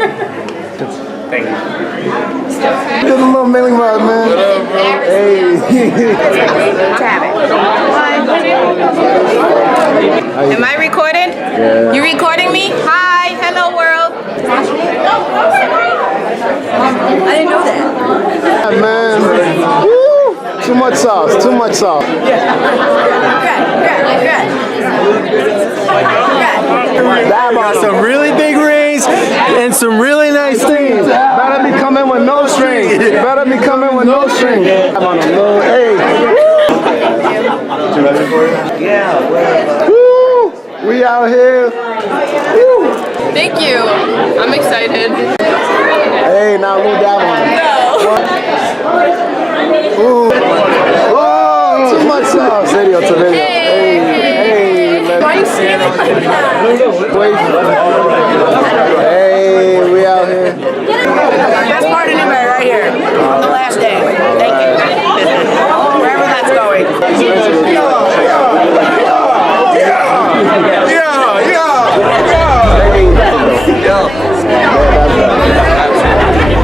Thank you. Just a little mailing vibe, man. What up, bro? Hey. Am I recorded? Yeah. You recording me? Hi, hello world. I didn't know that. Yeah, man. Woo! Too much sauce. Too much sauce. Got some really big rings and some really nice things. Better be coming with no strings. Better be coming with no strings. I'm on a little, hey. Yeah. Woo! We out here. Woo! Thank you. I'm excited. Hey, now move that one. No. Ooh. Oh, too much sauce. Video to video. Hey. Why are you standing like that? Hey, we out here. Best part of Newbury right here. On the last day. Thank you. Wherever that's going.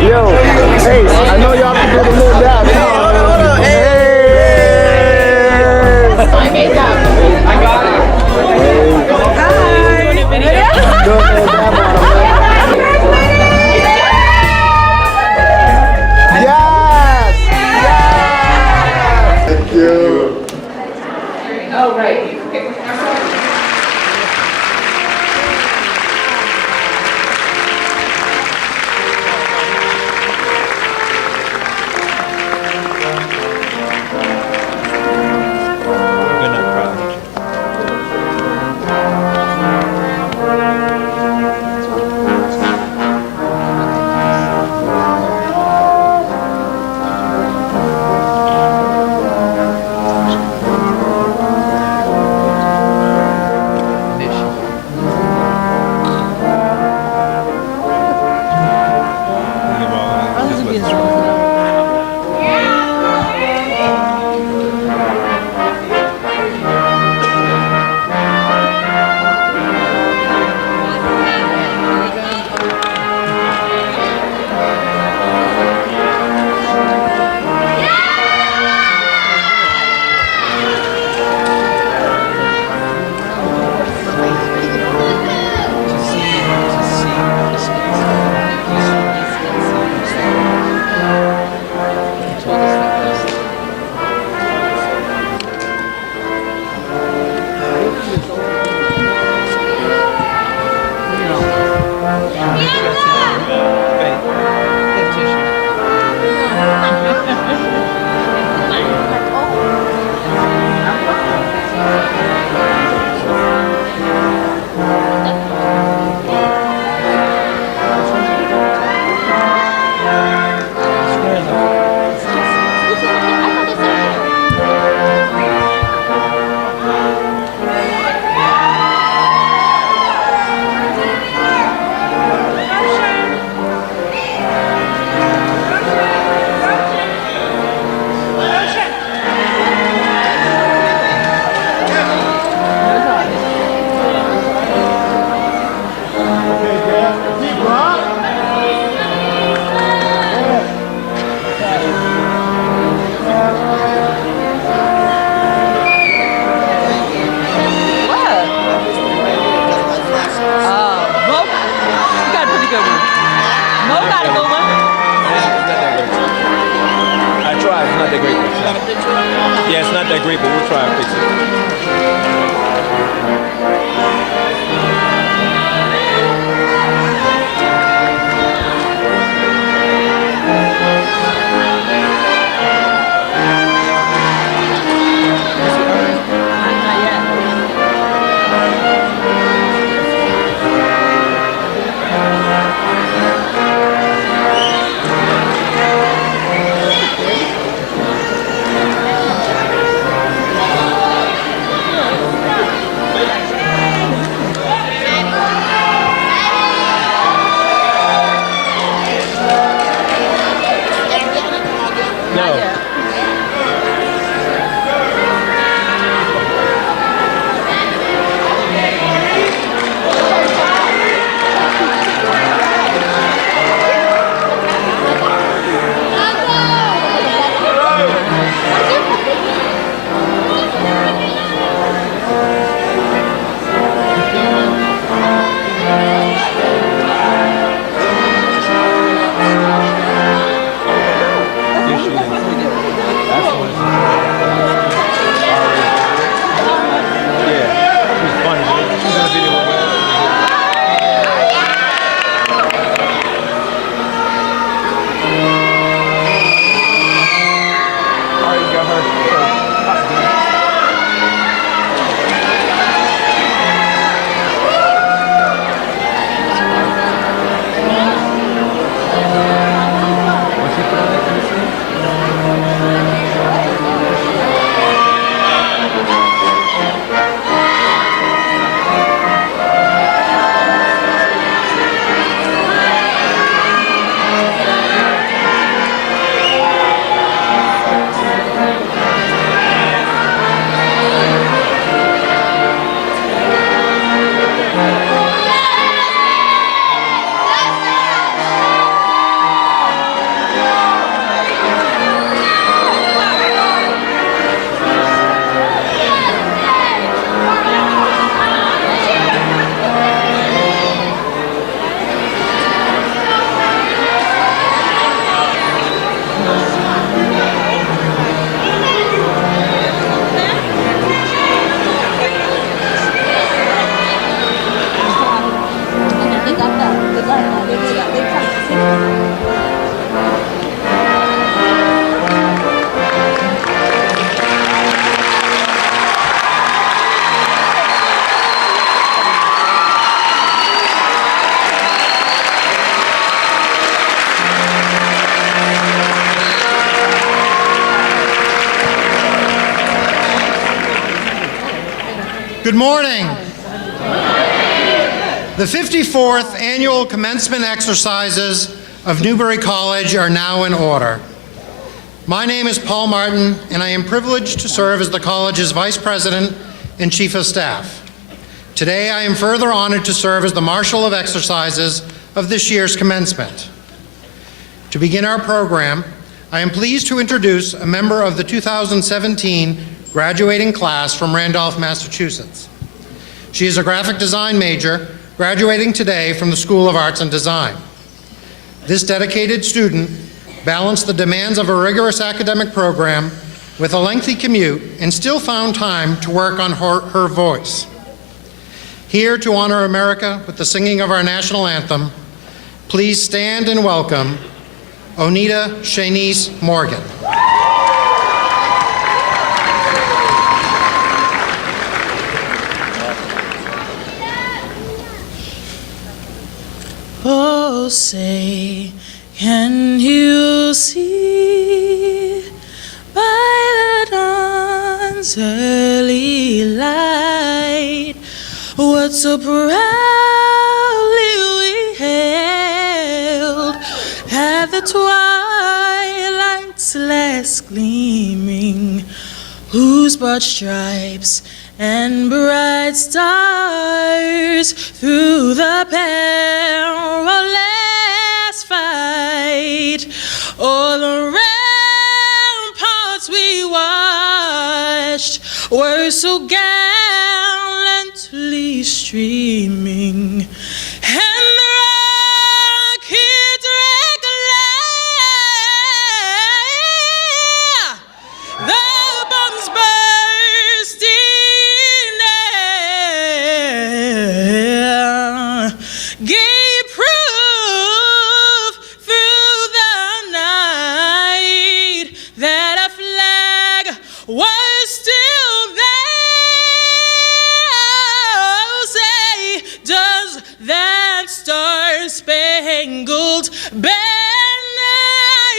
Yo, hey, I know y'all can do the little dab. Hey, hold on. Hey. I got it. Hi. Doing a video. Yes! Thank you. Oh, right. Yeah, it's not that great, but we'll try and fix it. Good morning. The 54th annual commencement exercises of Newbury College are now in order. My name is Paul Martin, and I am privileged to serve as the college's Vice President and Chief of Staff. Today, I am further honored to serve as the Marshal of Exercises of this year's commencement. To begin our program, I am pleased to introduce a member of the 2017 graduating class from Randolph, Massachusetts. She is a graphic design major, graduating today from the School of Arts and Design. This dedicated student balanced the demands of a rigorous academic program with a lengthy commute and still found time to work on her voice. Here to honor America with the singing of our national anthem, please stand and welcome Onita Shanice Morgan. Oh, say, can you see by the dawn's early light what so proudly we hailed at the twilight's last gleaming, whose broad stripes and bright stars through the perilous fight o'er the ramparts we watched were so gallantly streaming, and the rockets reclaim the bombs bursting air gave proof through the night that a flag was still there. Say, does that star-spangled banner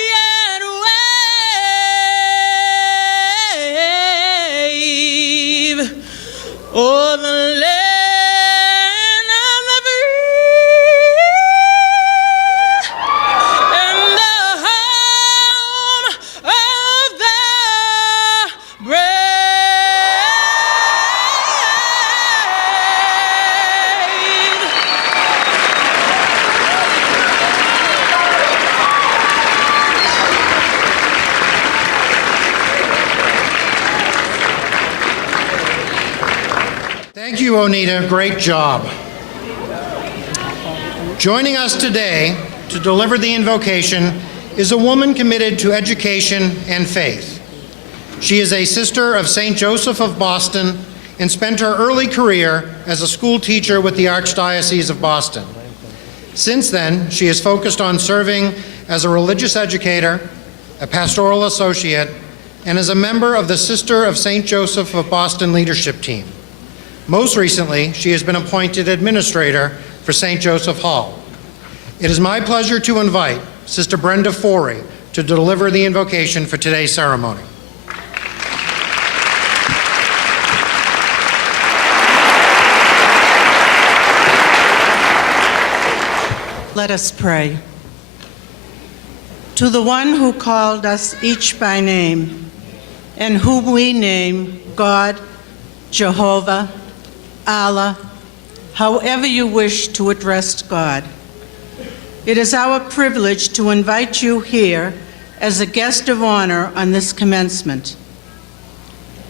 yet wave o'er the land of the free and the home of the brave? Thank you, Onita. Great job. Joining us today to deliver the invocation is a woman committed to education and faith. She is a sister of St. Joseph of Boston and spent her early career as a school teacher with the Archdiocese of Boston. Since then, she has focused on serving as a religious educator, a pastoral associate, and as a member of the Sister of St. Joseph of Boston leadership team. Most recently, she has been appointed administrator for St. Joseph Hall. It is my pleasure to invite Sister Brenda Forey to deliver the invocation for today's ceremony. Let us pray. To the one who called us each by name, and whom we name God, Jehovah, Allah, however you wish to address God. It is our privilege to invite you here as a guest of honor on this commencement.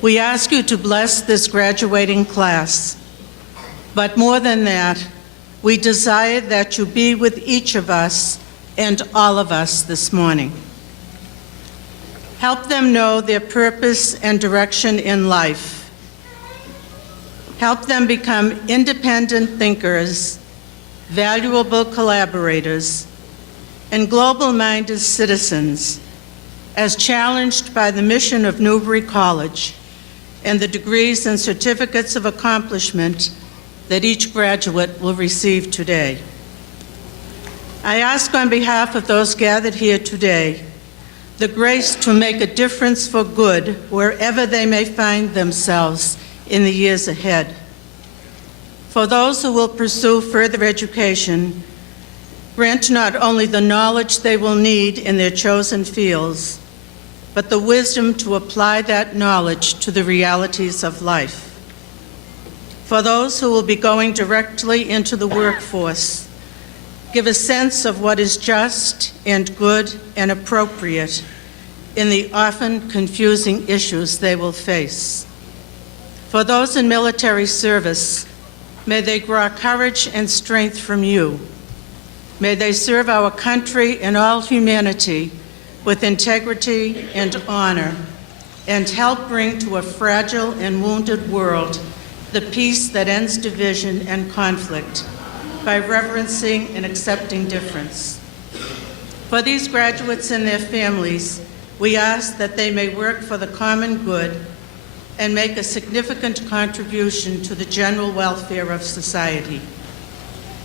We ask you to bless this graduating class, but more than that, we desire that you be with each of us and all of us this morning. Help them know their purpose and direction in life. Help them become independent thinkers, valuable collaborators, and global-minded citizens, as challenged by the mission of Newbury College and the degrees and certificates of accomplishment that each graduate will receive today. I ask on behalf of those gathered here today the grace to make a difference for good wherever they may find themselves in the years ahead. For those who will pursue further education, grant not only the knowledge they will need in their chosen fields, but the wisdom to apply that knowledge to the realities of life. For those who will be going directly into the workforce, give a sense of what is just and good and appropriate in the often confusing issues they will face. For those in military service, may they draw courage and strength from you. May they serve our country and all humanity with integrity and honor, and help bring to a fragile and wounded world the peace that ends division and conflict by reverencing and accepting difference. For these graduates and their families, we ask that they may work for the common good and make a significant contribution to the general welfare of society.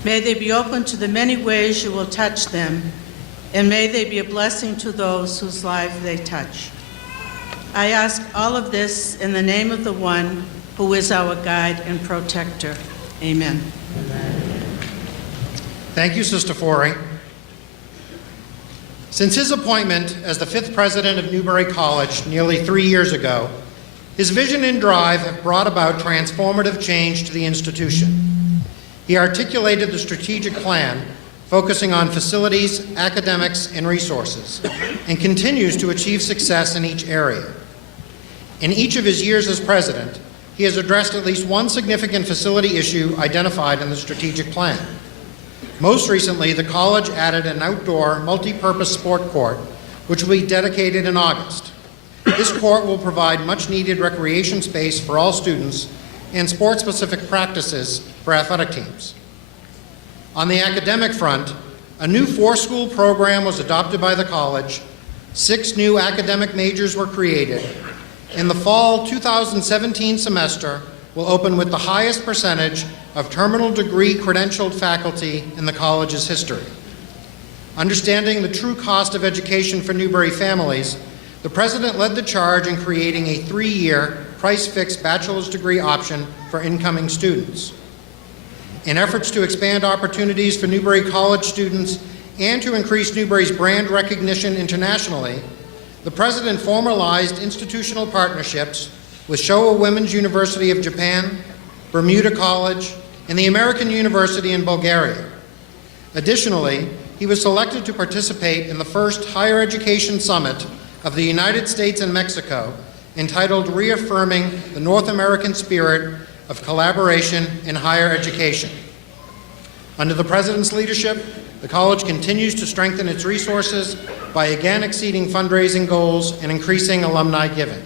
May they be open to the many ways you will touch them, and may they be a blessing to those whose lives they touch. I ask all of this in the name of the one who is our guide and protector. Amen. Thank you, Sister Forey. Since his appointment as the 5th president of Newbury College nearly 3 years ago, his vision and drive have brought about transformative change to the institution. He articulated the strategic plan, focusing on facilities, academics, and resources, and continues to achieve success in each area. In each of his years as president, he has addressed at least one significant facility issue identified in the strategic plan. Most recently, the college added an outdoor multi-purpose sport court, which will be dedicated in August. This court will provide much-needed recreation space for all students and sport-specific practices for athletic teams. On the academic front, a new 4-school program was adopted by the college, 6 new academic majors were created, and the fall 2017 semester will open with the highest percentage of terminal degree credentialed faculty in the college's history. Understanding the true cost of education for Newbury families, the president led the charge in creating a 3-year price-fixed bachelor's degree option for incoming students. In efforts to expand opportunities for Newbury College students and to increase Newbury's brand recognition internationally, the president formalized institutional partnerships with Showa Women's University of Japan, Bermuda College, and the American University in Bulgaria. Additionally, he was selected to participate in the first higher education summit of the United States and Mexico, entitled Reaffirming the North American Spirit of Collaboration in Higher Education. Under the president's leadership, the college continues to strengthen its resources by again exceeding fundraising goals and increasing alumni giving.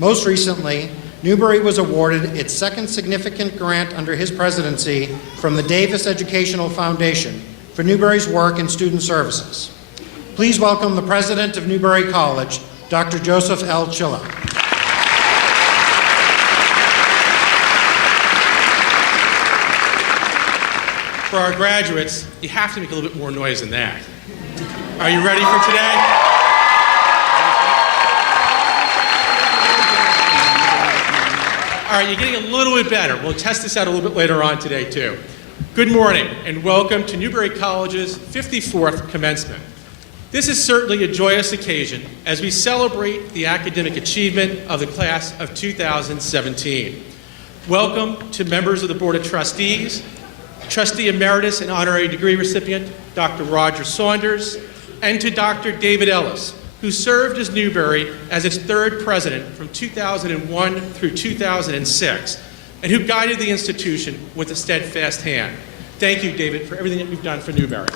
Most recently, Newbury was awarded its 2nd significant grant under his presidency from the Davis Educational Foundation for Newbury's work in student services. Please welcome the president of Newbury College, Dr. Joseph L. Chilla. For our graduates, you have to make a little bit more noise than that. Are you ready for today? All right, you're getting a little bit better. We'll test this out a little bit later on today, too. Good morning, and welcome to Newbury College's 54th commencement. This is certainly a joyous occasion as we celebrate the academic achievement of the class of 2017. Welcome to members of the Board of Trustees, Trustee Emeritus and Honorary Degree recipient, Dr. Roger Saunders, and to Dr. David Ellis, who served as Newbury as its 3rd president from 2001 through 2006, and who guided the institution with a steadfast hand. Thank you, David, for everything that you've done for Newbury.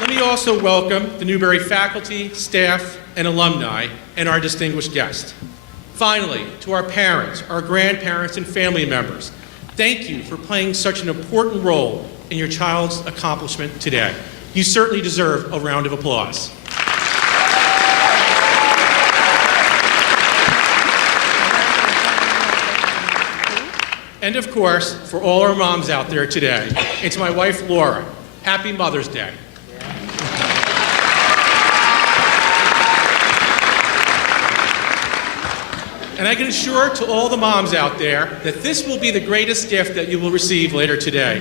Let me also welcome the Newbury faculty, staff, and alumni, and our distinguished guests. Finally, to our parents, our grandparents, and family members, thank you for playing such an important role in your child's accomplishment today. You certainly deserve a round of applause. And of course, for all our moms out there today, and to my wife, Laura, happy Mother's Day. And I can assure to all the moms out there that this will be the greatest gift that you will receive later today.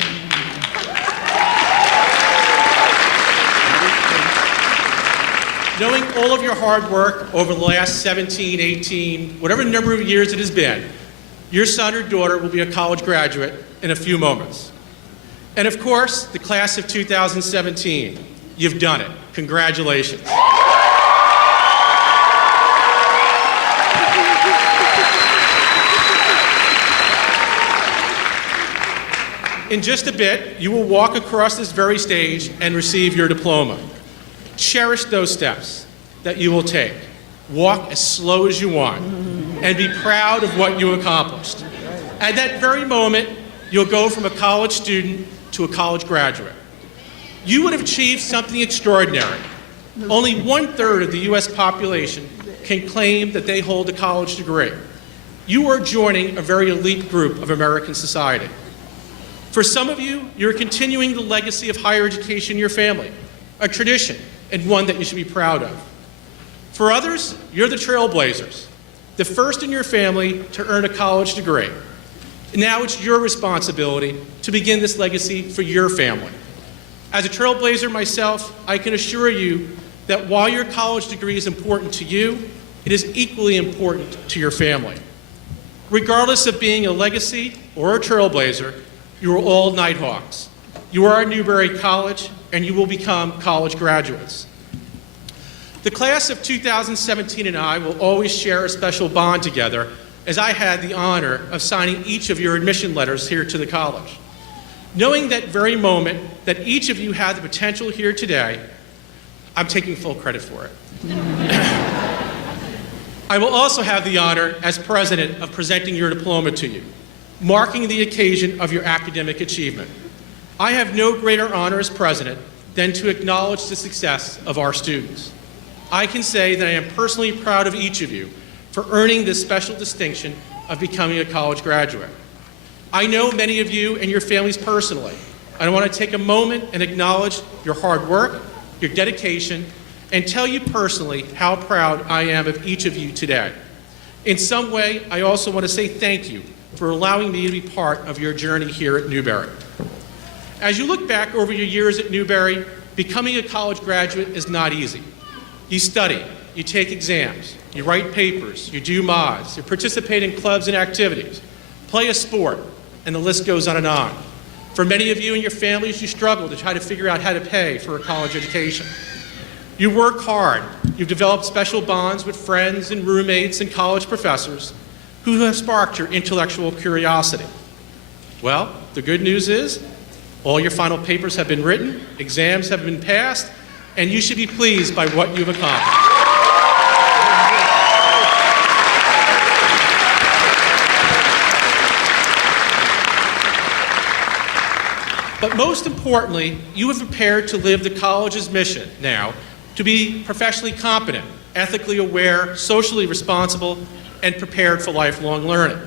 Knowing all of your hard work over the last 17, 18, whatever number of years it has been, your son or daughter will be a college graduate in a few moments. And of course, the class of 2017, you've done it. Congratulations. In just a bit, you will walk across this very stage and receive your diploma. Cherish those steps that you will take. Walk as slow as you want and be proud of what you accomplished. At that very moment, you'll go from a college student to a college graduate. You would have achieved something extraordinary. Only 1/3 of the US population can claim that they hold a college degree. You are joining a very elite group of American society. For some of you, you're continuing the legacy of higher education in your family, a tradition and one that you should be proud of. For others, you're the trailblazers, the first in your family to earn a college degree. Now it's your responsibility to begin this legacy for your family. As a trailblazer myself, I can assure you that while your college degree is important to you, it is equally important to your family. Regardless of being a legacy or a trailblazer, you are all Nighthawks. You are at Newbury College, and you will become college graduates. The class of 2017 and I will always share a special bond together, as I had the honor of signing each of your admission letters here to the college. Knowing that very moment that each of you had the potential here today, I'm taking full credit for it. I will also have the honor as president of presenting your diploma to you, marking the occasion of your academic achievement. I have no greater honor as president than to acknowledge the success of our students. I can say that I am personally proud of each of you for earning this special distinction of becoming a college graduate. I know many of you and your families personally, and I want to take a moment and acknowledge your hard work, your dedication, and tell you personally how proud I am of each of you today. In some way, I also want to say thank you for allowing me to be part of your journey here at Newbury. As you look back over your years at Newbury, becoming a college graduate is not easy. You study, you take exams, you write papers, you do mods, you participate in clubs and activities, play a sport, and the list goes on and on. For many of you and your families, you struggle to try to figure out how to pay for a college education. You work hard. You've developed special bonds with friends and roommates and college professors who have sparked your intellectual curiosity. Well, the good news is all your final papers have been written, exams have been passed, and you should be pleased by what you've accomplished. But most importantly, you have prepared to live the college's mission now to be professionally competent, ethically aware, socially responsible, and prepared for lifelong learning.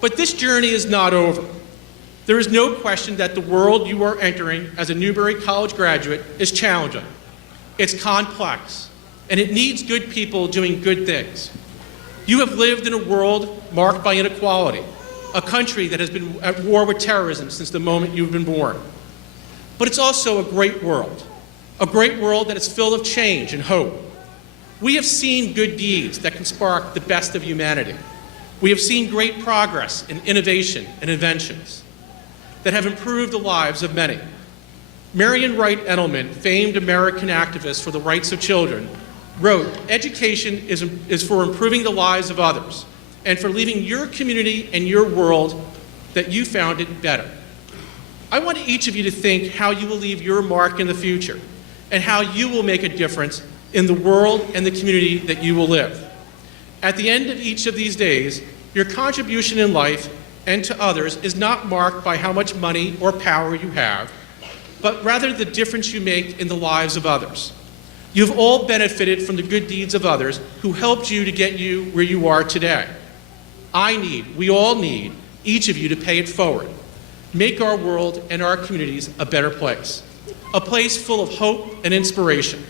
But this journey is not over. There is no question that the world you are entering as a Newbury College graduate is challenging. It's complex, and it needs good people doing good things. You have lived in a world marked by inequality, a country that has been at war with terrorism since the moment you've been born. But it's also a great world that is filled of change and hope. We have seen good deeds that can spark the best of humanity. We have seen great progress in innovation and inventions that have improved the lives of many. Marian Wright Edelman, famed American activist for the rights of children, wrote, "Education is for improving the lives of others and for leaving your community and your world that you found it better." I want each of you to think how you will leave your mark in the future and how you will make a difference in the world and the community that you will live. At the end of each of these days, your contribution in life and to others is not marked by how much money or power you have, but rather the difference you make in the lives of others. You've all benefited from the good deeds of others who helped you to get you where you are today. We all need each of you to pay it forward. Make our world and our communities a better place, a place full of hope and inspiration.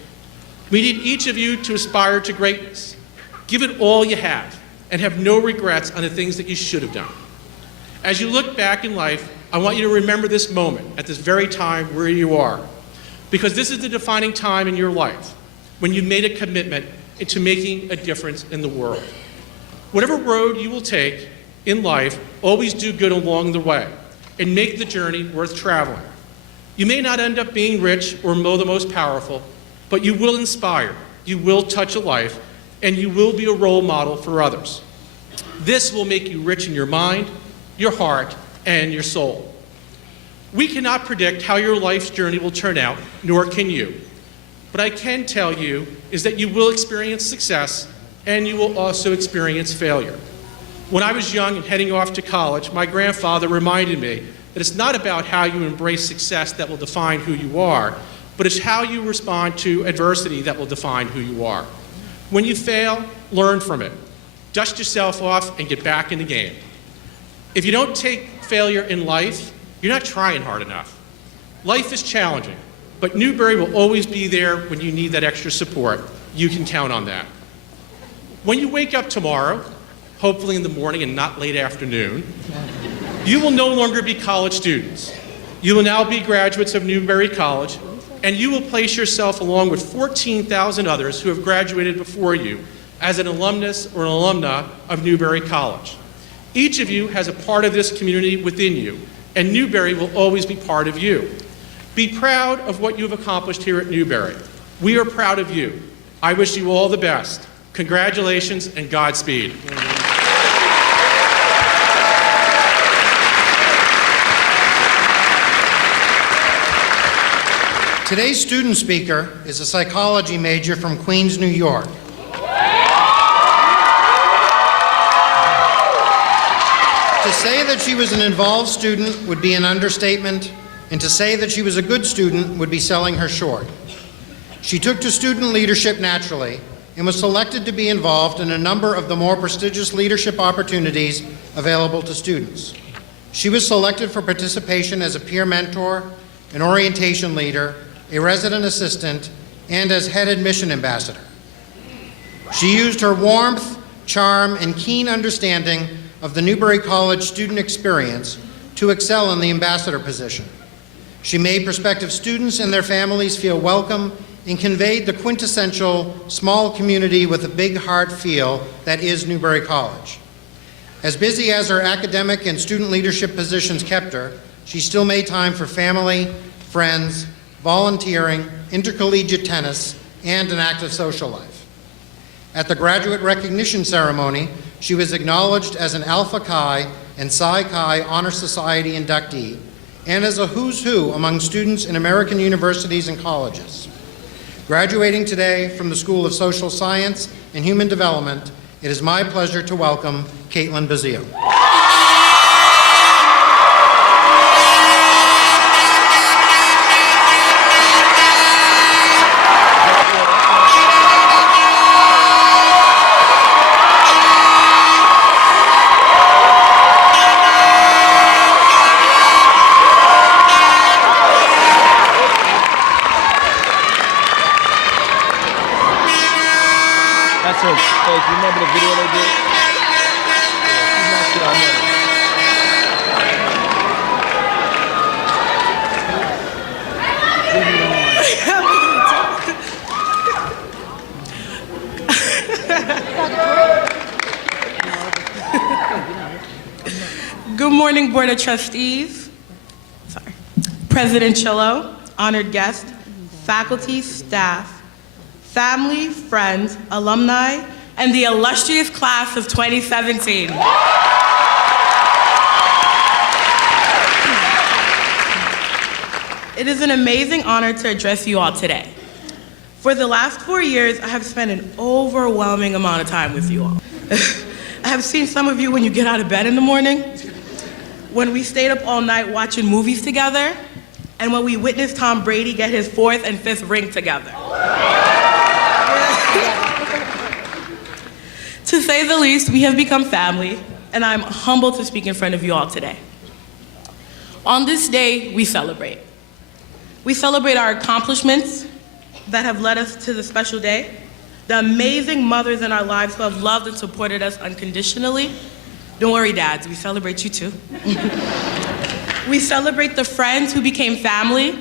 We need each of you to aspire to greatness. Give it all you have and have no regrets on the things that you should have done. As you look back in life, I want you to remember this moment at this very time where you are, because this is the defining time in your life when you made a commitment into making a difference in the world. Whatever road you will take in life, always do good along the way and make the journey worth traveling. You may not end up being rich or the most powerful, but you will inspire, you will touch a life, and you will be a role model for others. This will make you rich in your mind, your heart, and your soul. We cannot predict how your life's journey will turn out, nor can you. What I can tell you is that you will experience success and you will also experience failure. When I was young and heading off to college, my grandfather reminded me that it's not about how you embrace success that will define who you are, but it's how you respond to adversity that will define who you are. When you fail, learn from it. Dust yourself off and get back in the game. If you don't take failure in life, you're not trying hard enough. Life is challenging, but Newbury will always be there when you need that extra support. You can count on that. When you wake up tomorrow, hopefully in the morning and not late afternoon, you will no longer be college students. You will now be graduates of Newbury College, and you will place yourself along with 14,000 others who have graduated before you as an alumnus or an alumna of Newbury College. Each of you has a part of this community within you, and Newbury will always be part of you. Be proud of what you've accomplished here at Newbury. We are proud of you. I wish you all the best. Congratulations and Godspeed. Today's student speaker is a psychology major from Queens, New York. To say that she was an involved student would be an understatement, and to say that she was a good student would be selling her short. She took to student leadership naturally and was selected to be involved in a number of the more prestigious leadership opportunities available to students. She was selected for participation as a peer mentor, an orientation leader, a resident assistant, and as head admission ambassador. She used her warmth, charm, and keen understanding of the Newbury College student experience to excel in the ambassador position. She made prospective students and their families feel welcome and conveyed the quintessential small community with a big heart feel that is Newbury College. As busy as her academic and student leadership positions kept her, she still made time for family, friends, volunteering, intercollegiate tennis, and an active social life. At the graduate recognition ceremony, she was acknowledged as an Alpha Chi and Psi Chi Honor Society inductee, and as a who's who among students in American universities and colleges. Graduating today from the School of Social Science and Human Development, it is my pleasure to welcome Caitlin Bazio. That's her. Hey, you remember the video they did? She knocked it out there. Good morning, Board of Trustees, President Chillo, honored guests, faculty, staff, family, friends, alumni, and the illustrious class of 2017. It is an amazing honor to address you all today. For the last 4 years, I have spent an overwhelming amount of time with you all. I have seen some of you when you get out of bed in the morning, when we stayed up all night watching movies together, and when we witnessed Tom Brady get his 4th and 5th ring together. To say the least, we have become family, and I'm humbled to speak in front of you all today. On this day, we celebrate. We celebrate our accomplishments that have led us to this special day, the amazing mothers in our lives who have loved and supported us unconditionally. Don't worry, dads, we celebrate you too. We celebrate the friends who became family,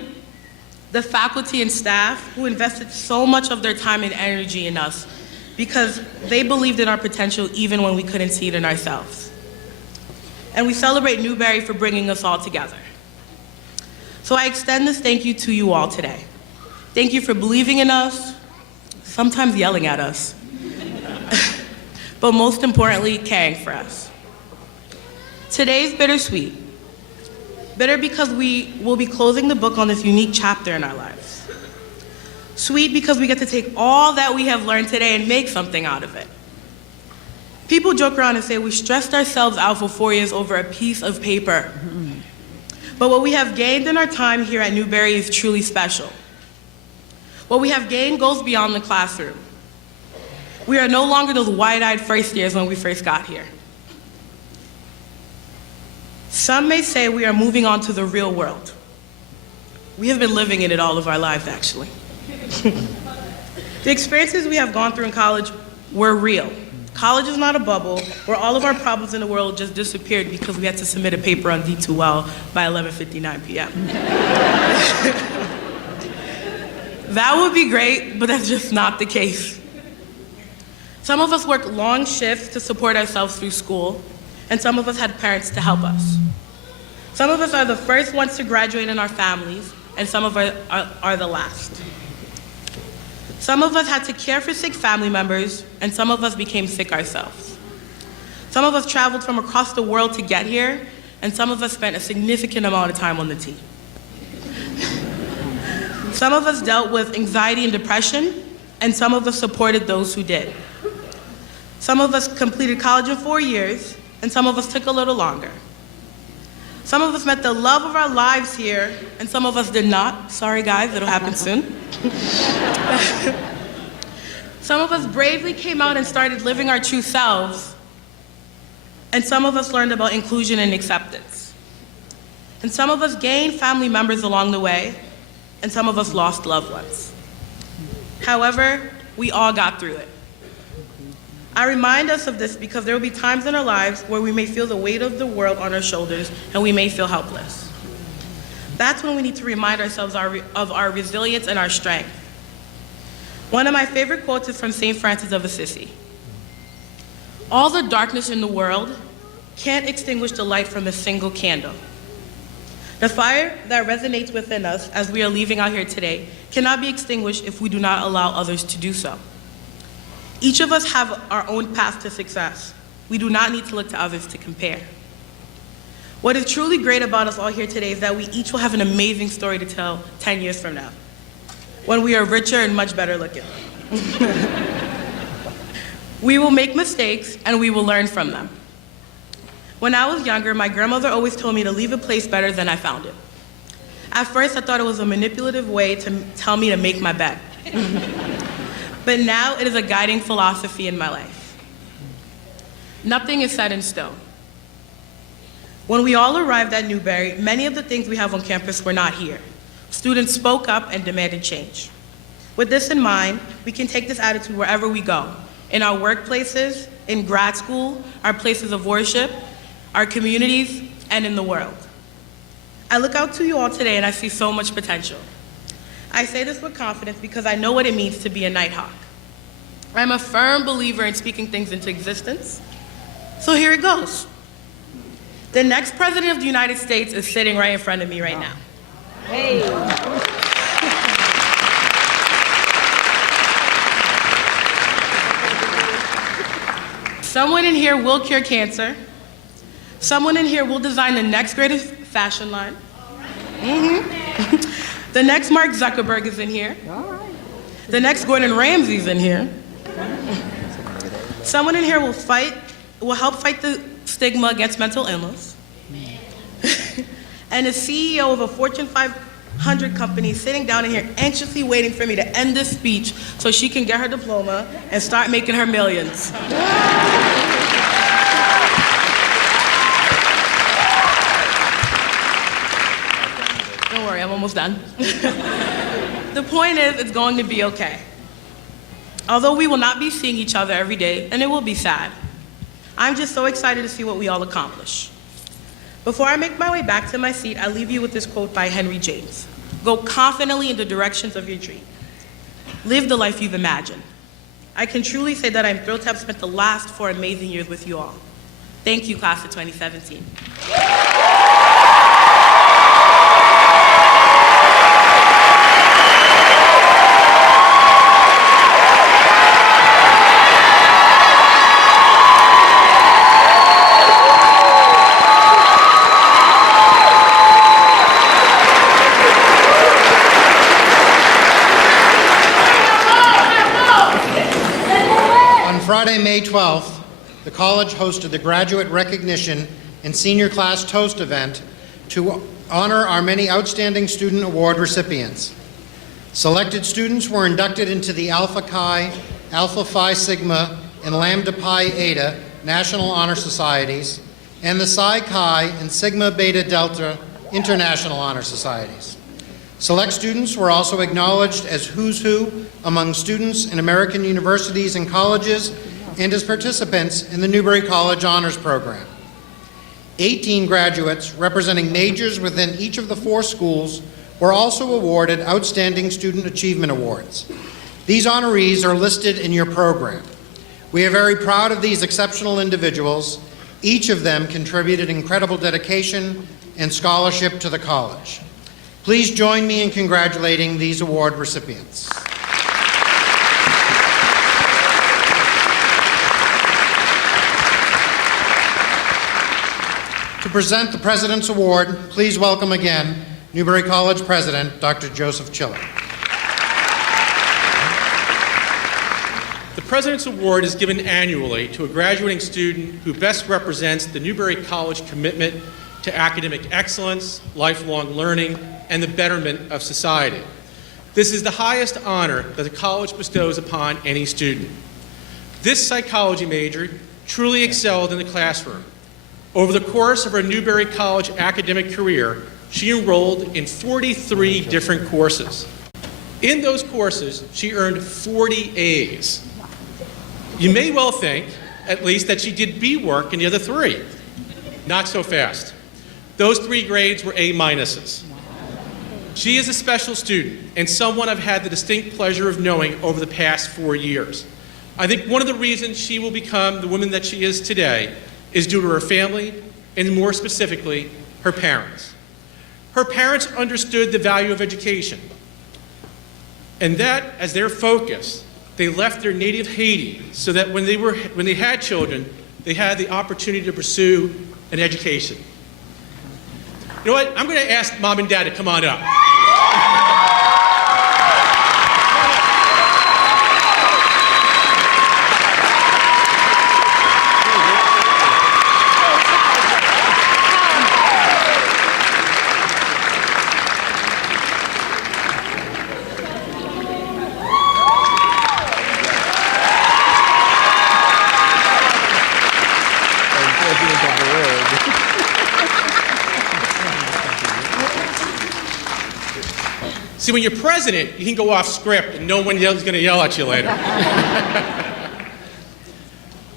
the faculty and staff who invested so much of their time and energy in us because they believed in our potential even when we couldn't see it in ourselves. And we celebrate Newbury for bringing us all together. So I extend this thank you to you all today. Thank you for believing in us, sometimes yelling at us, but most importantly, caring for us. Today's bittersweet. Bitter because we will be closing the book on this unique chapter in our lives. Sweet because we get to take all that we have learned today and make something out of it. People joke around and say we stressed ourselves out for 4 years over a piece of paper. But what we have gained in our time here at Newbury is truly special. What we have gained goes beyond the classroom. We are no longer those wide-eyed first years when we first got here. Some may say we are moving on to the real world. We have been living in it all of our lives, actually. The experiences we have gone through in college were real. College is not a bubble where all of our problems in the world just disappeared because we had to submit a paper on D2L by 11:59 p.m. That would be great, but that's just not the case. Some of us work long shifts to support ourselves through school, and some of us had parents to help us. Some of us are the first ones to graduate in our families, and some of us are the last. Some of us had to care for sick family members, and some of us became sick ourselves. Some of us traveled from across the world to get here, and some of us spent a significant amount of time on the team. Some of us dealt with anxiety and depression, and some of us supported those who did. Some of us completed college in 4 years, and some of us took a little longer. Some of us met the love of our lives here, and some of us did not. Sorry guys, it'll happen soon. Some of us bravely came out and started living our true selves, and some of us learned about inclusion and acceptance. And some of us gained family members along the way, and some of us lost loved ones. However, we all got through it. I remind us of this because there will be times in our lives where we may feel the weight of the world on our shoulders and we may feel helpless. That's when we need to remind ourselves of our resilience and our strength. One of my favorite quotes is from St. Francis of Assisi. All the darkness in the world can't extinguish the light from a single candle. The fire that resonates within us as we are leaving out here today cannot be extinguished if we do not allow others to do so. Each of us have our own path to success. We do not need to look to others to compare. What is truly great about us all here today is that we each will have an amazing story to tell 10 years from now, when we are richer and much better looking. We will make mistakes and we will learn from them. When I was younger, my grandmother always told me to leave a place better than I found it. At first, I thought it was a manipulative way to tell me to make my bed. But now it is a guiding philosophy in my life. Nothing is set in stone. When we all arrived at Newbury, many of the things we have on campus were not here. Students spoke up and demanded change. With this in mind, we can take this attitude wherever we go, in our workplaces, in grad school, our places of worship, our communities, and in the world. I look out to you all today and I see so much potential. I say this with confidence because I know what it means to be a Nighthawk. I'm a firm believer in speaking things into existence. So here it goes. The next president of the United States is sitting right in front of me right now. Hey. Someone in here will cure cancer. Someone in here will design the next greatest fashion line. The next Mark Zuckerberg is in here. The next Gordon Ramsay's in here. Someone in here will help fight the stigma against mental illness. And the CEO of a Fortune 500 company sitting down in here anxiously waiting for me to end this speech so she can get her diploma and start making her millions. Don't worry, I'm almost done. The point is, it's going to be okay. Although we will not be seeing each other every day, and it will be sad, I'm just so excited to see what we all accomplish. Before I make my way back to my seat, I leave you with this quote by Henry James. Go confidently in the directions of your dream. Live the life you've imagined. I can truly say that I'm thrilled to have spent the last 4 amazing years with you all. Thank you, class of 2017. Friday, May 12th, the college hosted the Graduate Recognition and Senior Class Toast event to honor our many outstanding student award recipients. Selected students were inducted into the Alpha Chi, Alpha Phi Sigma, and Lambda Pi Eta National Honor Societies, and the Psi Chi and Sigma Beta Delta International Honor Societies. Select students were also acknowledged as who's who among students in American universities and colleges and as participants in the Newbury College Honors Program. 18 graduates representing majors within each of the 4 schools were also awarded Outstanding Student Achievement Awards. These honorees are listed in your program. We are very proud of these exceptional individuals. Each of them contributed incredible dedication and scholarship to the college. Please join me in congratulating these award recipients. To present the President's Award, please welcome again Newbury College President, Dr. Joseph Chiller. The President's Award is given annually to a graduating student who best represents the Newbury College commitment to academic excellence, lifelong learning, and the betterment of society. This is the highest honor that the college bestows upon any student. This psychology major truly excelled in the classroom. Over the course of her Newbury College academic career, she enrolled in 43 different courses. In those courses, she earned 40 A's. You may well think, at least, that she did B work in the other 3. Not so fast. Those 3 grades were A minuses. She is a special student and someone I've had the distinct pleasure of knowing over the past 4 years. I think one of the reasons she will become the woman that she is today is due to her family and, more specifically, her parents. Her parents understood the value of education, and that, as their focus, they left their native Haiti so that when they had children, they had the opportunity to pursue an education. You know what? I'm going to ask Mom and Dad to come on up. See, when you're president, you can go off script and no one is going to yell at you later.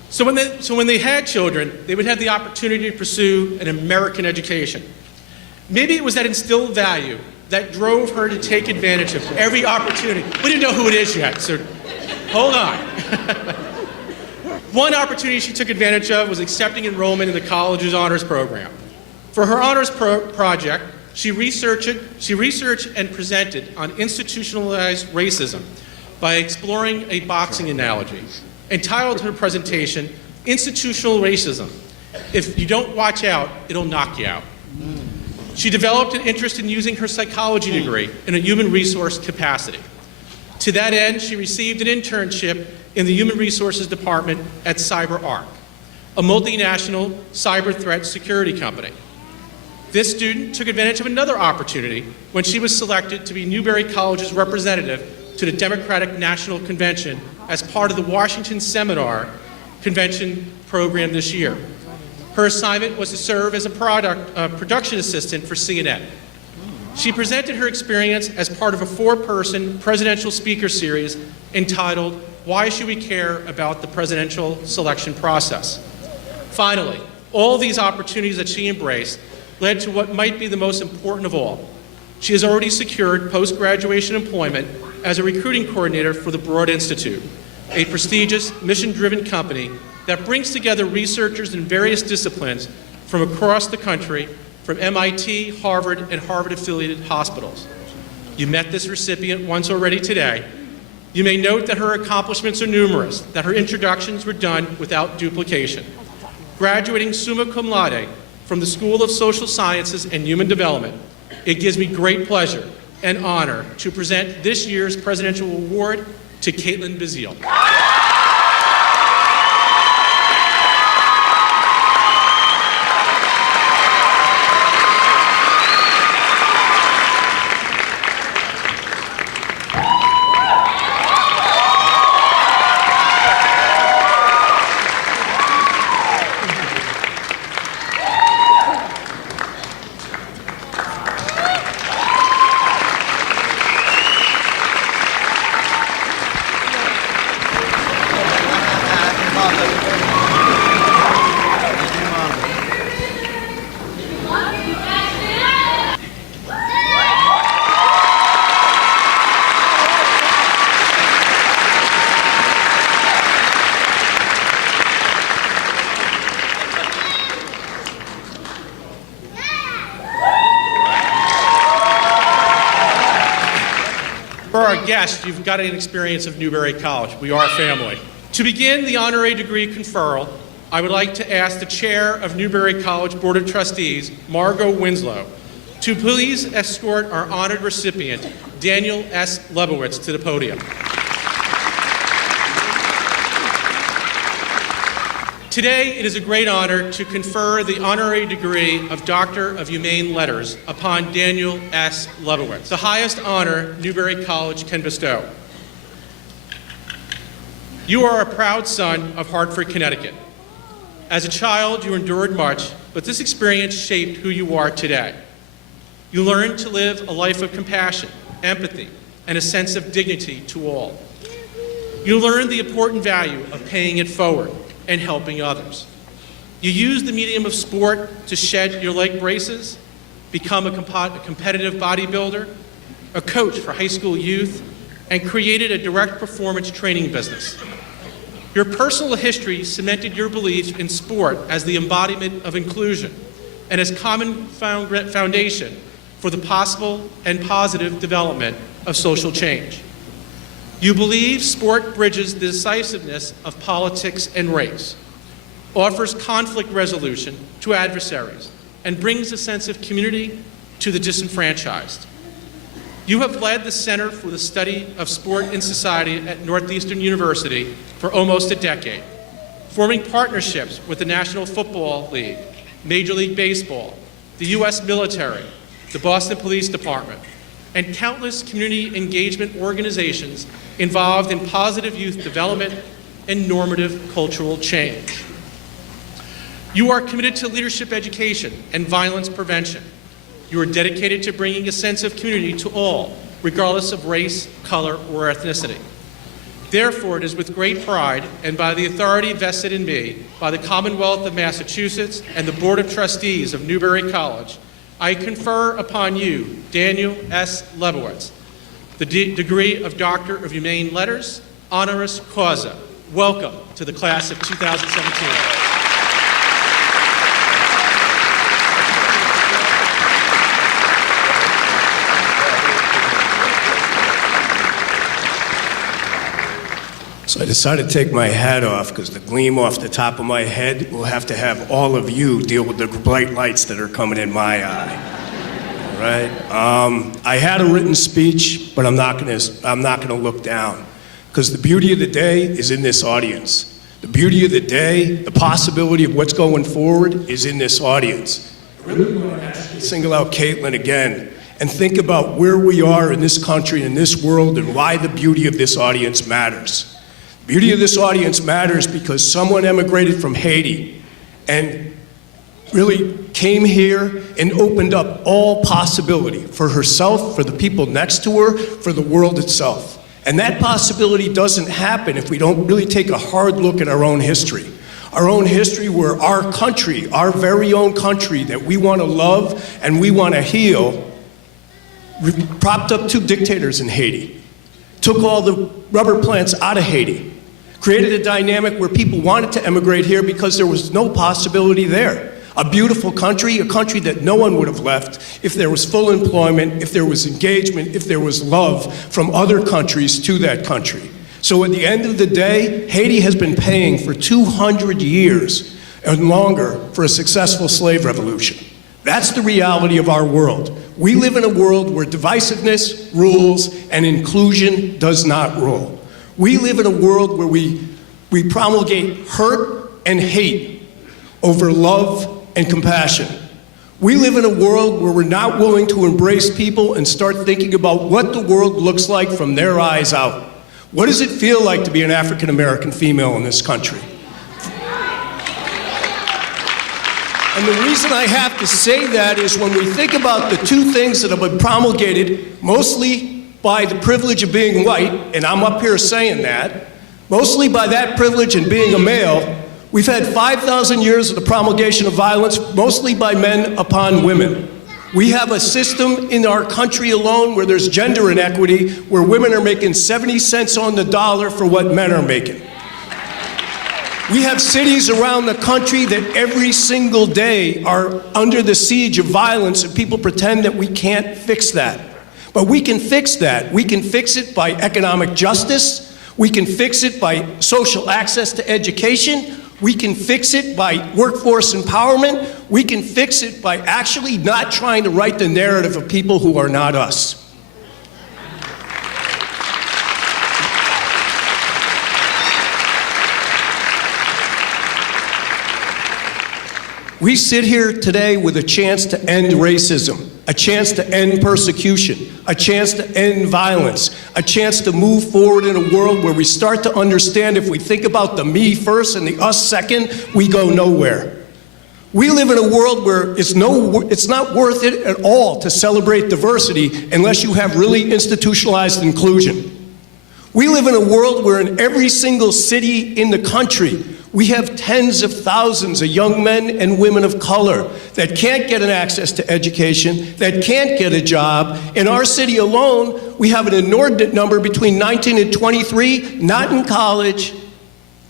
So when they had children, they would have the opportunity to pursue an American education. Maybe it was that instilled value that drove her to take advantage of every opportunity. We didn't know who it is yet, so hold on. One opportunity she took advantage of was accepting enrollment in the college's honors program. For her honors project, she researched and presented on institutionalized racism by exploring a boxing analogy. Entitled her presentation, Institutional Racism. If you don't watch out, it'll knock you out. She developed an interest in using her psychology degree in a human resource capacity. To that end, she received an internship in the Human Resources Department at CyberArk, a multinational cyber threat security company. This student took advantage of another opportunity when she was selected to be Newbury College's representative to the Democratic National Convention as part of the Washington Seminar Convention program this year. Her assignment was to serve as a production assistant for CNN. She presented her experience as part of a 4-person presidential speaker series entitled, "Why Should We Care About the Presidential Selection Process?" Finally, all these opportunities that she embraced led to what might be the most important of all. She has already secured post-graduation employment as a recruiting coordinator for the Broad Institute, a prestigious, mission-driven company that brings together researchers in various disciplines from across the country, from MIT, Harvard, and Harvard-affiliated hospitals. You met this recipient once already today. You may note that her accomplishments are numerous, that her introductions were done without duplication. Graduating summa cum laude from the School of Social Sciences and Human Development, it gives me great pleasure and honor to present this year's Presidential Award to Caitlin Bazile. For our guests, you've got an experience of Newbury College. We are family. To begin the honorary degree conferral, I would like to ask the chair of Newbury College Board of Trustees, Margot Winslow, to please escort our honored recipient, Daniel S. Lebowitz, to the podium. Today, it is a great honor to confer the honorary degree of Doctor of Humane Letters upon Daniel S. Lebowitz, the highest honor Newbury College can bestow. You are a proud son of Hartford, Connecticut. As a child, you endured much, but this experience shaped who you are today. You learned to live a life of compassion, empathy, and a sense of dignity to all. You learned the important value of paying it forward and helping others. You used the medium of sport to shed your leg braces, become a competitive bodybuilder, a coach for high school youth, and created a direct performance training business. Your personal history cemented your belief in sport as the embodiment of inclusion and as common foundation for the possible and positive development of social change. You believe sport bridges the decisiveness of politics and race, offers conflict resolution to adversaries, and brings a sense of community to the disenfranchised. You have led the Center for the Study of Sport in Society at Northeastern University for almost a decade, forming partnerships with the National Football League, Major League Baseball, the U.S. military, the Boston Police Department, and countless community engagement organizations involved in positive youth development and normative cultural change. You are committed to leadership education and violence prevention. You are dedicated to bringing a sense of community to all, regardless of race, color, or ethnicity. Therefore, it is with great pride and by the authority vested in me by the Commonwealth of Massachusetts and the Board of Trustees of Newbury College, I confer upon you, Daniel S. Lebowitz, the degree of Doctor of Humane Letters, honoris causa. Welcome to the class of 2017. So I decided to take my hat off because the gleam off the top of my head will have to have all of you deal with the bright lights that are coming in my eye. All right? I had a written speech, but I'm not gonna look down because the beauty of the day is in this audience. The beauty of the day, the possibility of what's going forward is in this audience. I really want to single out Caitlin again and think about where we are in this country, in this world, and why the beauty of this audience matters. Beauty of this audience matters because someone emigrated from Haiti, and really came here and opened up all possibility for herself, for the people next to her, for the world itself. And that possibility doesn't happen if we don't really take a hard look at our own history. Our own history where our country, our very own country that we want to love and we want to heal, propped up 2 dictators in Haiti, took all the rubber plants out of Haiti, created a dynamic where people wanted to emigrate here because there was no possibility there. A beautiful country, a country that no one would have left if there was full employment, if there was engagement, if there was love from other countries to that country. So at the end of the day, Haiti has been paying for 200 years and longer for a successful slave revolution. That's the reality of our world. We live in a world where divisiveness rules and inclusion does not rule. We live in a world where we promulgate hurt and hate over love and compassion. We live in a world where we're not willing to embrace people and start thinking about what the world looks like from their eyes out. What does it feel like to be an African American female in this country? And the reason I have to say that is when we think about the 2 things that have been promulgated, mostly by the privilege of being white, and I'm up here saying that, mostly by that privilege and being a male, we've had 5,000 years of the promulgation of violence, mostly by men upon women. We have a system in our country alone where there's gender inequity, where women are making 70 cents on the dollar for what men are making. We have cities around the country that every single day are under the siege of violence, and people pretend that we can't fix that. But we can fix that. We can fix it by economic justice. We can fix it by social access to education. We can fix it by workforce empowerment. We can fix it by actually not trying to write the narrative of people who are not us. We sit here today with a chance to end racism, a chance to end persecution, a chance to end violence, a chance to move forward in a world where we start to understand if we think about the me first and the us second, we go nowhere. We live in a world where it's not worth it at all to celebrate diversity unless you have really institutionalized inclusion. We live in a world where in every single city in the country, we have tens of thousands of young men and women of color that can't get an access to education, that can't get a job. In our city alone, we have an inordinate number between 19 and 23, not in college,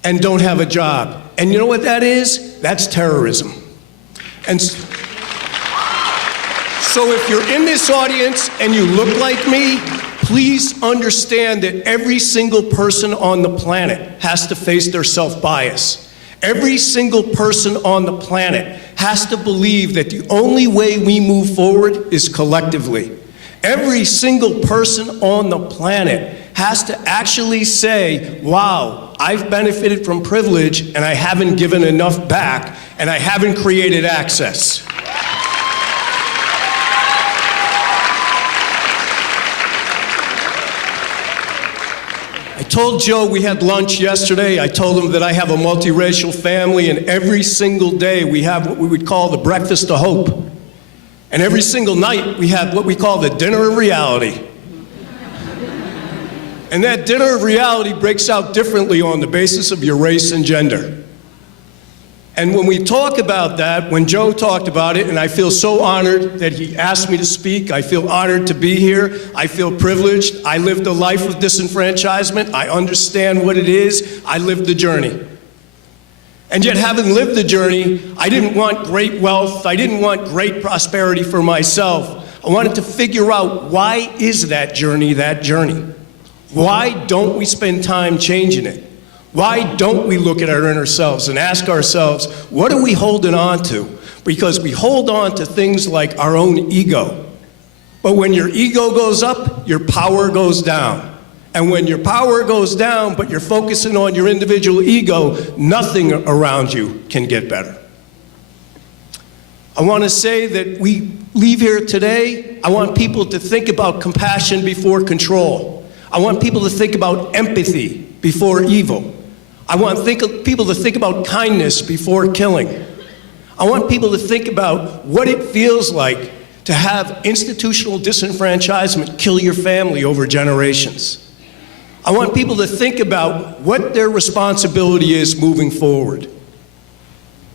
and don't have a job. And you know what that is? That's terrorism. And so if you're in this audience and you look like me, please understand that every single person on the planet has to face their self-bias. Every single person on the planet has to believe that the only way we move forward is collectively. Every single person on the planet has to actually say, wow, I've benefited from privilege and I haven't given enough back and I haven't created access. I told Joe we had lunch yesterday. I told him that I have a multiracial family, and every single day we have what we would call the breakfast of hope. And every single night we have what we call the dinner of reality. And that dinner of reality breaks out differently on the basis of your race and gender. And when we talk about that, when Joe talked about it, and I feel so honored that he asked me to speak, I feel honored to be here, I feel privileged, I lived a life of disenfranchisement, I understand what it is, I lived the journey. And yet, having lived the journey, I didn't want great wealth, I didn't want great prosperity for myself. I wanted to figure out, why is that journey that journey? Why don't we spend time changing it? Why don't we look at our inner selves and ask ourselves, what are we holding on to? Because we hold on to things like our own ego. But when your ego goes up, your power goes down. And when your power goes down, but you're focusing on your individual ego, nothing around you can get better. I want to say that we leave here today, I want people to think about compassion before control. I want people to think about empathy before evil. I want people to think about kindness before killing. I want people to think about what it feels like to have institutional disenfranchisement kill your family over generations. I want people to think about what their responsibility is moving forward.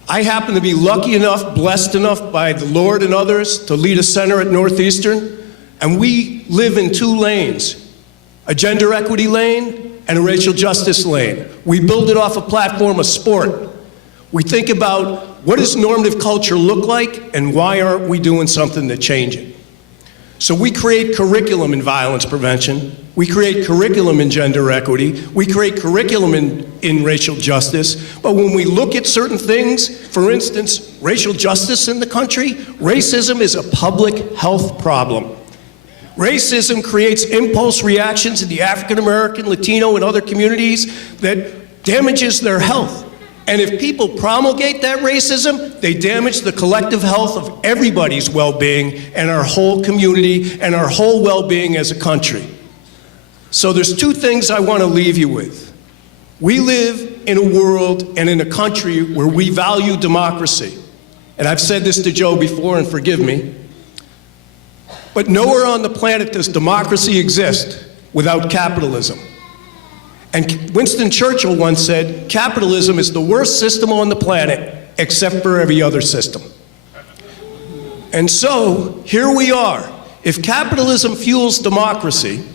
I happen to be lucky enough, blessed enough by the Lord and others to lead a center at Northeastern, and we live in two lanes, a gender equity lane and a racial justice lane. We build it off a platform of sport. We think about what does normative culture look like and why aren't we doing something to change it? So we create curriculum in violence prevention. We create curriculum in gender equity. We create curriculum in racial justice. But when we look at certain things, for instance, racial justice in the country, racism is a public health problem. Racism creates impulse reactions in the African American, Latino, and other communities that damages their health. And if people promulgate that racism, they damage the collective health of everybody's well-being and our whole community and our whole well-being as a country. So there's two things I want to leave you with. We live in a world and in a country where we value democracy. And I've said this to Joe before, and forgive me, but nowhere on the planet does democracy exist without capitalism. And Winston Churchill once said, capitalism is the worst system on the planet except for every other system. And so, here we are. If capitalism fuels democracy,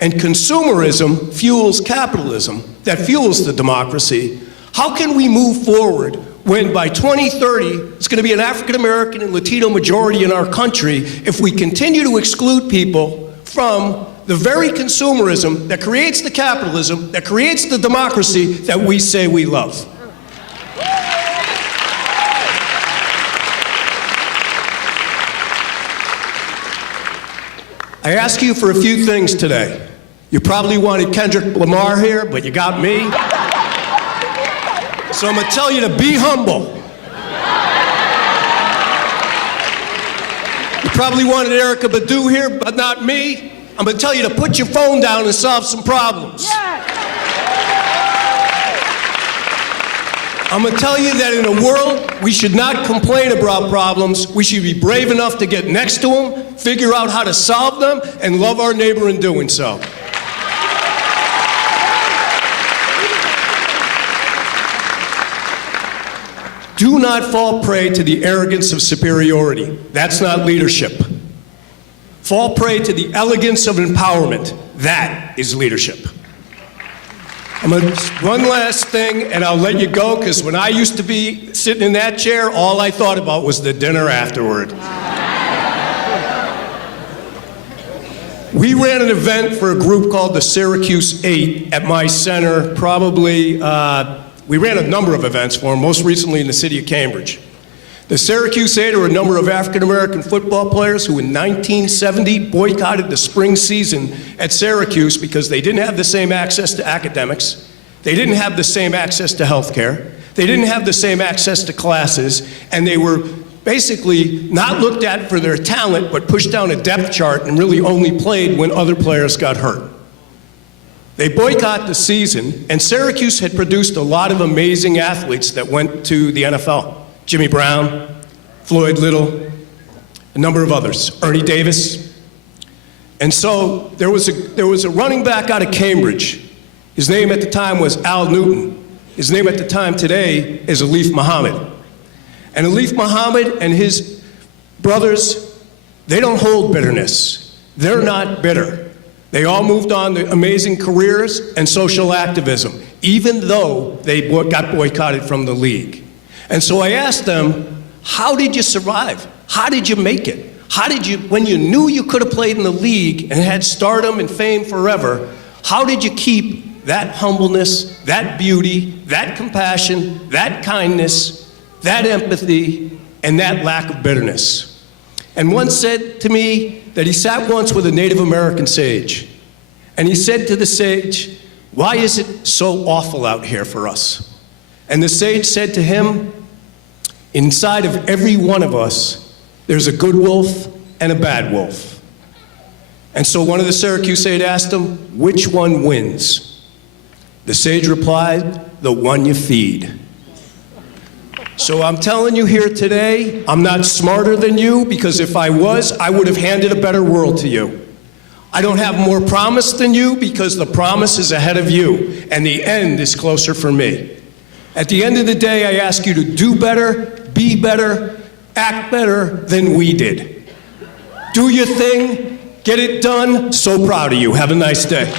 and consumerism fuels capitalism, that fuels the democracy, how can we move forward when by 2030, it's going to be an African American and Latino majority in our country if we continue to exclude people from the very consumerism that creates the capitalism, that creates the democracy that we say we love. I ask you for a few things today. You probably wanted Kendrick Lamar here, but you got me. So I'm gonna tell you to be humble. You probably wanted Erykah Badu here, but not me. I'm going to tell you to put your phone down and solve some problems. I'm going to tell you that in a world, we should not complain about problems. We should be brave enough to get next to them, figure out how to solve them, and love our neighbor in doing so. Do not fall prey to the arrogance of superiority. That's not leadership. Fall prey to the elegance of empowerment. That is leadership. One last thing, and I'll let you go, because when I used to be sitting in that chair, all I thought about was the dinner afterward. We ran an event for a group called the Syracuse 8 at my center, probably, we ran a number of events for them, most recently in the city of Cambridge. The Syracuse 8 are a number of African-American football players who in 1970 boycotted the spring season at Syracuse because they didn't have the same access to academics, they didn't have the same access to health care, they didn't have the same access to classes, and they were basically not looked at for their talent, but pushed down a depth chart and really only played when other players got hurt. They boycotted the season, and Syracuse had produced a lot of amazing athletes that went to the NFL. Jimmy Brown, Floyd Little, a number of others, Ernie Davis. And so there was a running back out of Cambridge. His name at the time was Al Newton. His name at the time today is Alif Muhammad. And Alif Muhammad and his brothers, they don't hold bitterness. They're not bitter. They all moved on to amazing careers and social activism, even though they got boycotted from the league. And so I asked them, how did you survive? How did you make it? How did you, when you knew you could have played in the league and had stardom and fame forever, how did you keep that humbleness, that beauty, that compassion, that kindness, that empathy, and that lack of bitterness? And one said to me that he sat once with a Native American sage, and he said to the sage, "Why is it so awful out here for us?" And the sage said to him, "Inside of every one of us, there's a good wolf and a bad wolf." And so one of the Syracuse 8 asked him, "Which one wins?" The sage replied, "The one you feed." So I'm telling you here today, I'm not smarter than you, because if I was, I would have handed a better world to you. I don't have more promise than you, because the promise is ahead of you, and the end is closer for me. At the end of the day, I ask you to do better, be better, act better than we did. Do your thing, get it done. So proud of you. Have a nice day.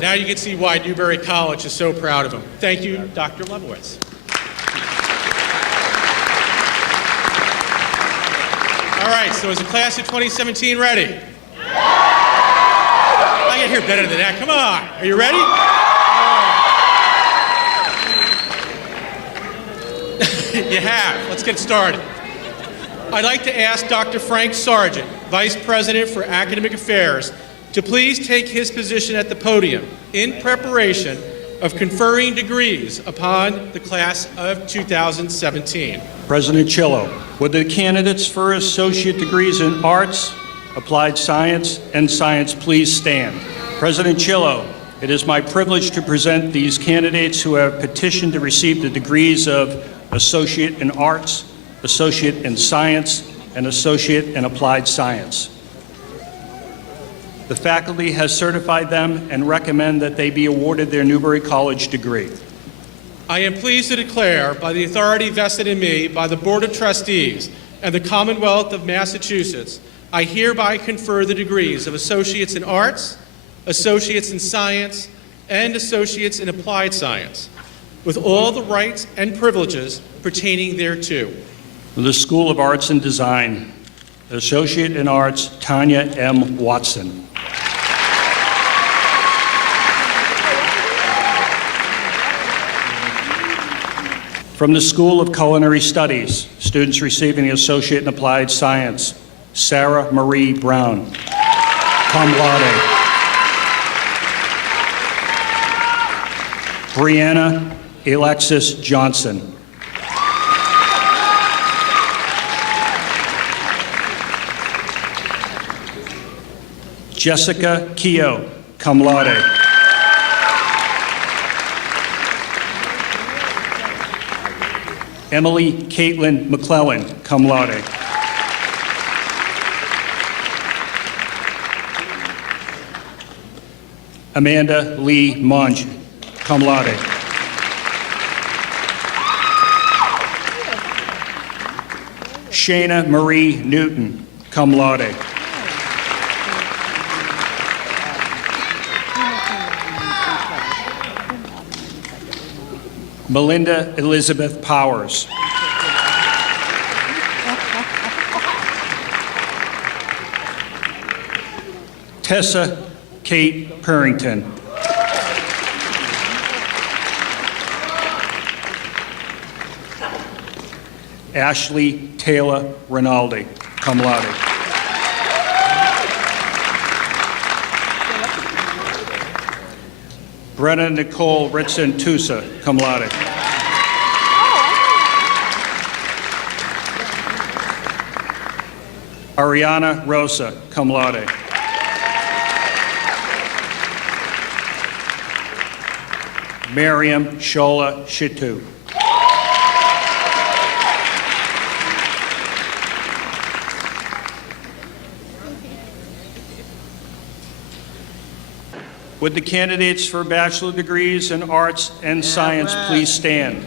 Now you can see why Newbury College is so proud of him. Thank you, Dr. Lebowitz. All right, so is the class of 2017 ready? I can hear better than that. Come on. Are you ready? You have. Let's get started. I'd like to ask Dr. Frank Sargent, Vice President for Academic Affairs, to please take his position at the podium in preparation of conferring degrees upon the class of 2017. President Chillo, would the candidates for associate degrees in arts, applied science, and science please stand? President Chillo, it is my privilege to present these candidates who have petitioned to receive the degrees of associate in arts, associate in science, and associate in applied science. The faculty has certified them and recommend that they be awarded their Newbury College degree. I am pleased to declare, by the authority vested in me by the Board of Trustees and the Commonwealth of Massachusetts, I hereby confer the degrees of Associates in Arts, Associates in Science, and Associates in Applied Science, with all the rights and privileges pertaining thereto. The School of Arts and Design, Associate in Arts, Tanya M. Watson. From the School of Culinary Studies, students receiving the Associate in Applied Science, Sarah Marie Brown, cum laude. Brianna Alexis Johnson. Jessica Keogh, cum laude. Emily Caitlin McClellan, cum laude. Amanda Lee Monge, cum laude. Shayna Marie Newton, cum laude. Melinda Elizabeth Powers. Tessa Kate Purrington. Ashley Taylor Rinaldi, cum laude. Brenna Nicole Ritson Tusa, cum laude. Ariana Rosa, cum laude. Miriam Shola Shitu. Would the candidates for bachelor degrees in arts and science please stand?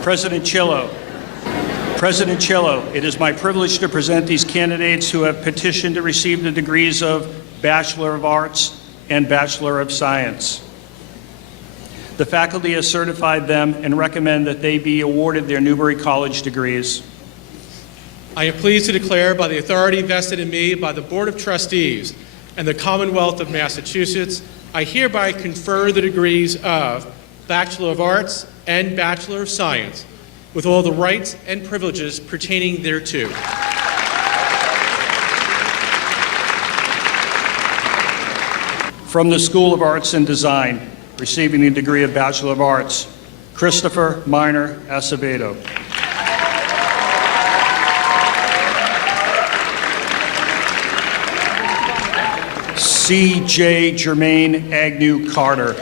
President Chillo. President Chillo, it is my privilege to present these candidates who have petitioned to receive the degrees of Bachelor of Arts and Bachelor of Science. The faculty has certified them and recommend that they be awarded their Newbury College degrees. I am pleased to declare, by the authority vested in me by the Board of Trustees and the Commonwealth of Massachusetts, I hereby confer the degrees of Bachelor of Arts and Bachelor of Science, with all the rights and privileges pertaining thereto. From the School of Arts and Design, receiving the degree of Bachelor of Arts, Christopher Minor Acevedo. C.J. Jermaine Agnew Carter.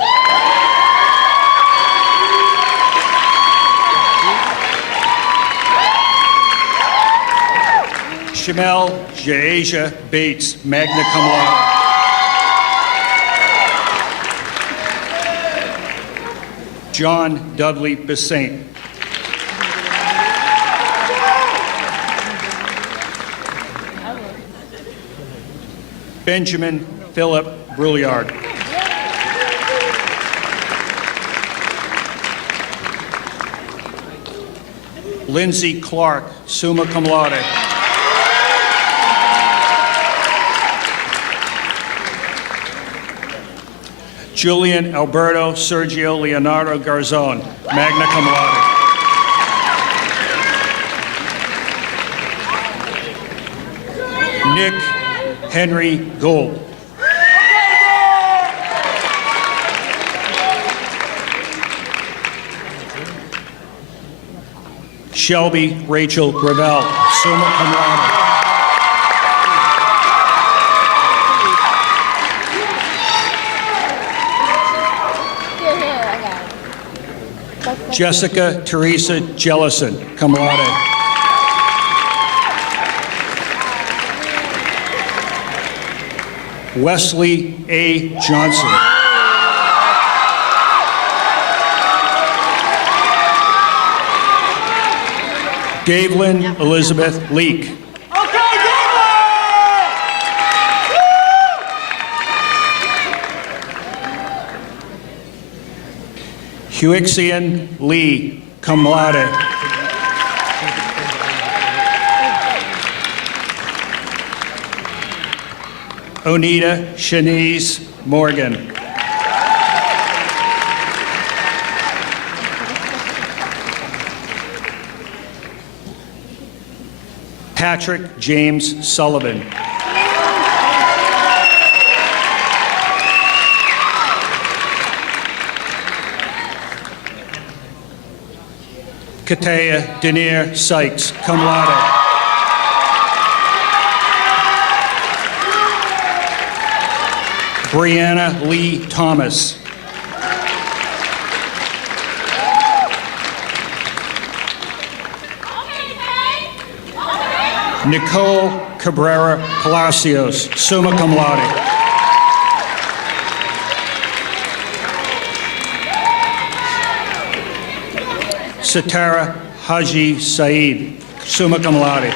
Shamel Jaeja Bates, magna cum laude. John Dudley Bessaint. Benjamin Philip Brouillard. Lindsay Clark, summa cum laude. Julian Alberto Sergio Leonardo Garzon, magna cum laude. Nick Henry Gould. Shelby Rachel Gravel, summa cum laude. Jessica Teresa Jellison, cum laude. Wesley A. Johnson. Davelyn Elizabeth Leake. Huixian Lee, cum laude. Onita Shanice Morgan. Patrick James Sullivan. Katea Denier Sykes, cum laude. Brianna Lee Thomas. Nicole Cabrera Palacios, summa cum laude. Sitara Haji Saeed, summa cum laude.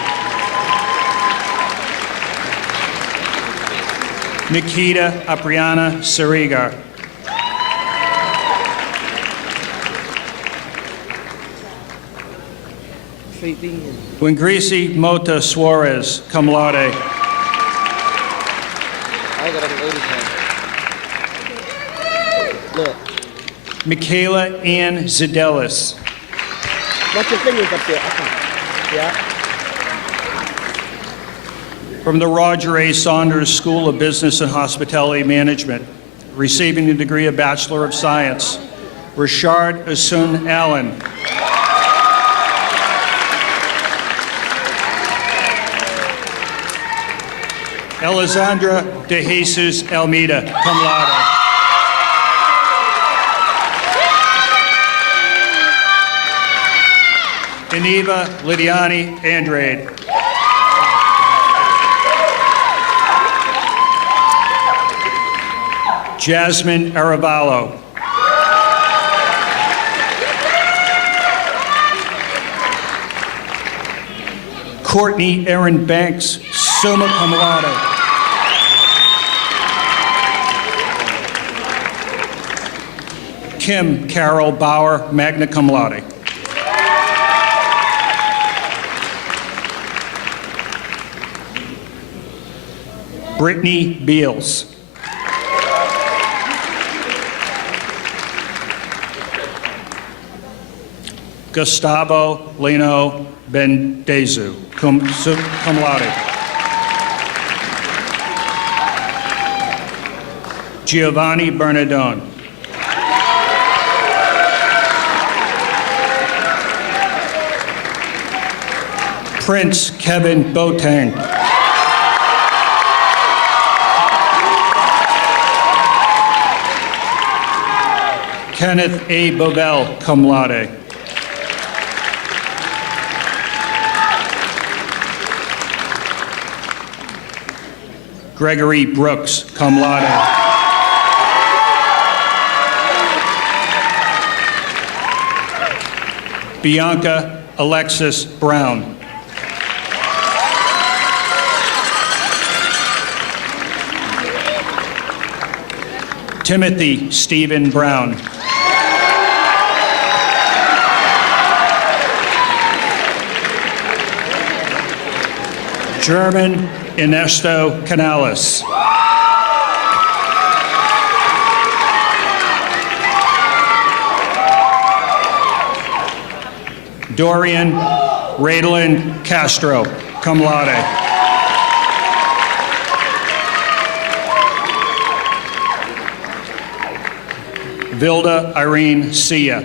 Nikita Apriana Sarigar. Wingrisi Mota Suarez, cum laude. Michaela Ann Zidelis. Watch your fingers up there. Yeah. From the Roger A. Saunders School of Business and Hospitality Management, receiving the degree of Bachelor of Science, Rashard Asun Allen. Alessandra De Jesus Almeida, cum laude. Iniva Lidiani Andrade. Jasmine Aravallo. Courtney Erin Banks, summa cum laude. Kim Carol Bauer, magna cum laude. Brittany Beals. Gustavo Lino Bendezu, cum laude. Giovanni Bernardone. Prince Kevin Boateng. Kenneth A. Bovell, cum laude. Gregory Brooks, cum laude. Bianca Alexis Brown. Timothy Stephen Brown. German Ernesto Canales. Dorian Radlin Castro, cum laude. Vilda Irene Sia.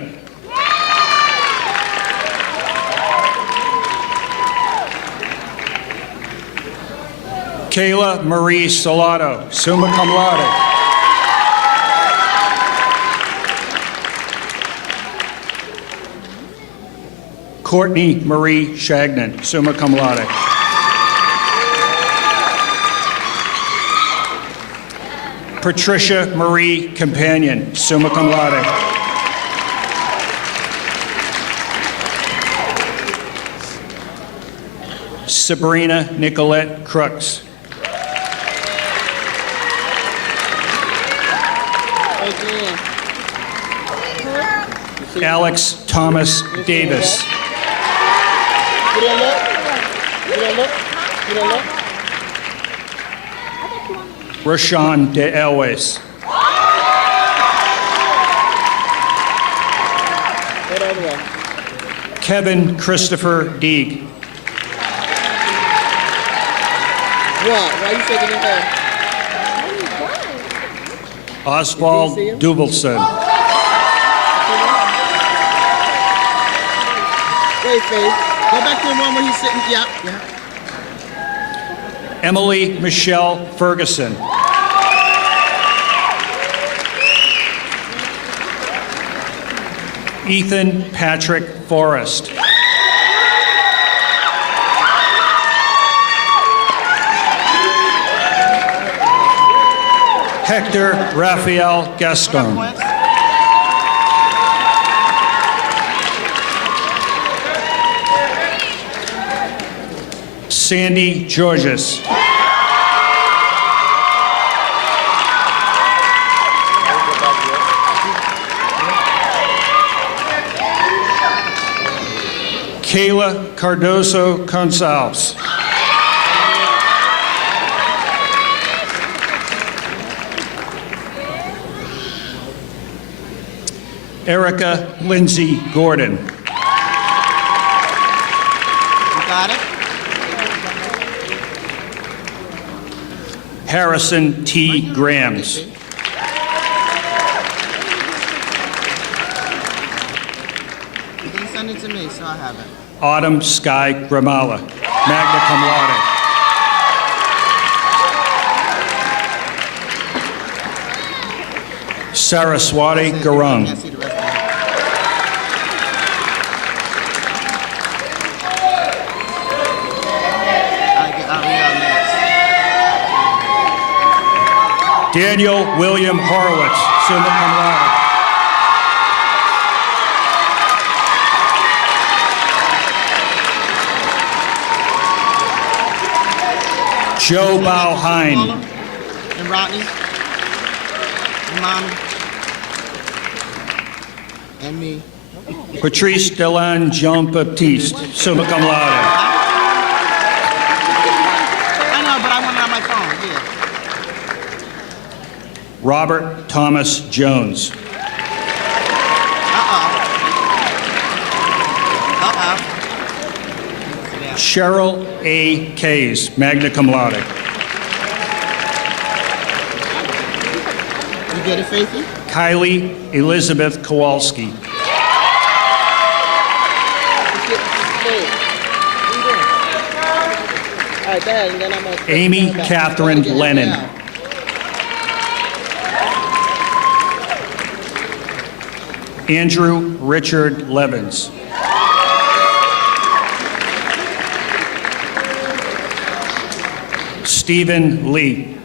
Kayla Marie Salado, summa cum laude. Courtney Marie Shagnon, summa cum laude. Patricia Marie Companion, summa cum laude. Sabrina Nicolette Crooks. Alex Thomas Davis. Rashawn De Elwes. Kevin Christopher Deeg. Why you shaking your head? Oswald Duvelson. Wait, Faith. Go back to the one where he's sitting. Yeah. Emily Michelle Ferguson. Ethan Patrick Forrest. Hector Rafael Gaston. Sandy Georges. Kayla Cardoso Gonzalez. Erica Lindsay Gordon. You got it? Harrison T. Grams. You can send it to me so I have it. Autumn Sky Gramala, magna cum laude. Saraswati Garung. Can't see the rest of it. I'll be out next. Daniel William Horowitz, summa cum laude. Joe Bauheim. And Rodney. And Mommy. And me. Patrice Delan Jean Baptiste, summa cum laude. I know, but I want it on my phone. Yeah. Robert Thomas Jones. Cheryl A. Kays, magna cum laude. get it, Faithy? Kylie Elizabeth Kowalski. All right, Dad, and then I'm gonna... Amy Catherine Lennon. Andrew Richard Levins. Stephen Lee.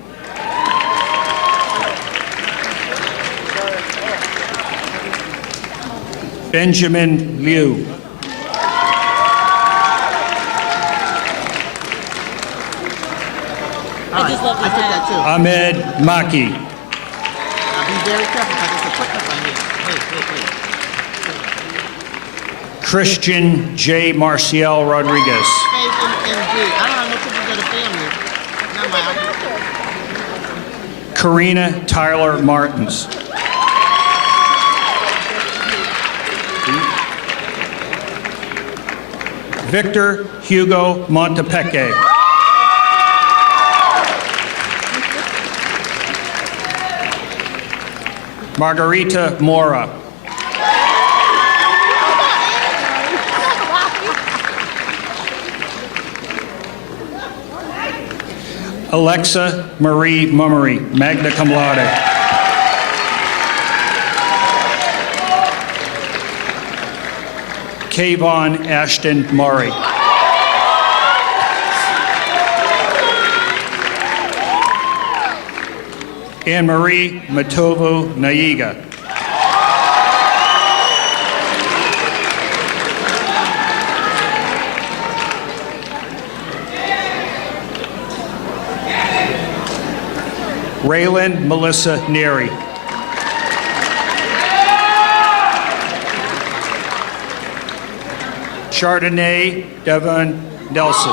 Benjamin Liu. I just love I took that too. Ahmed Maki. Now be very careful because it's a footnote on here. Wait. Christian J. Marcial Rodriguez. Faith and G. I don't have no pictures of the family. Not my Karina Tyler Martins. Victor Hugo Montepecche. Margarita Mora. Alexa Marie Mummery, magna cum laude. Kayvon Ashton Murray. Anne-Marie Matovo Naiga. Raylan Melissa Neary. Chardonnay Devon Nelson.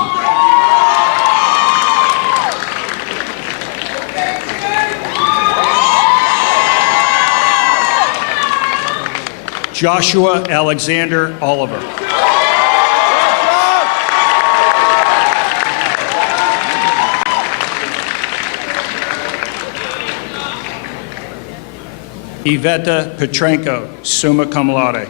Joshua Alexander Oliver. Iveta Petrenko, summa cum laude.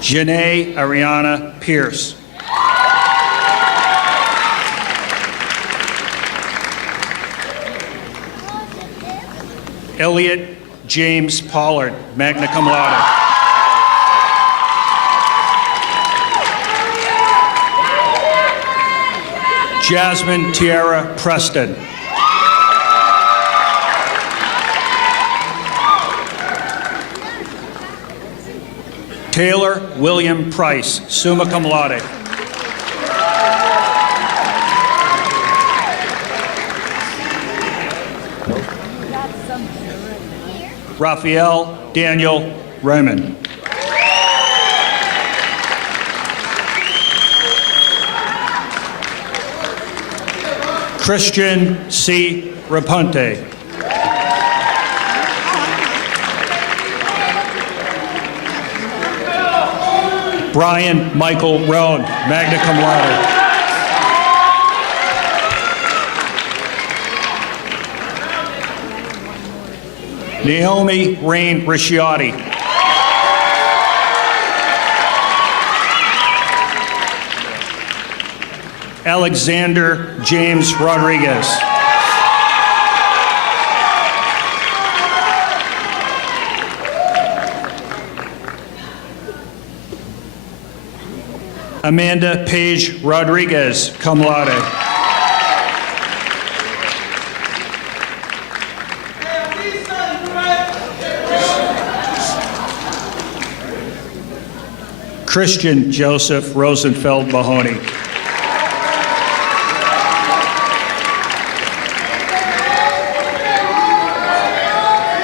Janae Ariana Pierce. Elliot James Pollard, magna cum laude. Jasmine Tiara Preston. Taylor William Price, summa cum laude. Raphael Daniel Raymond. Christian C. Rapunte. Brian Michael Roan, magna cum laude. Naomi Rain Risciotti. Alexander James Rodriguez. Amanda Page Rodriguez, cum laude. Christian Joseph Rosenfeld Mahoney.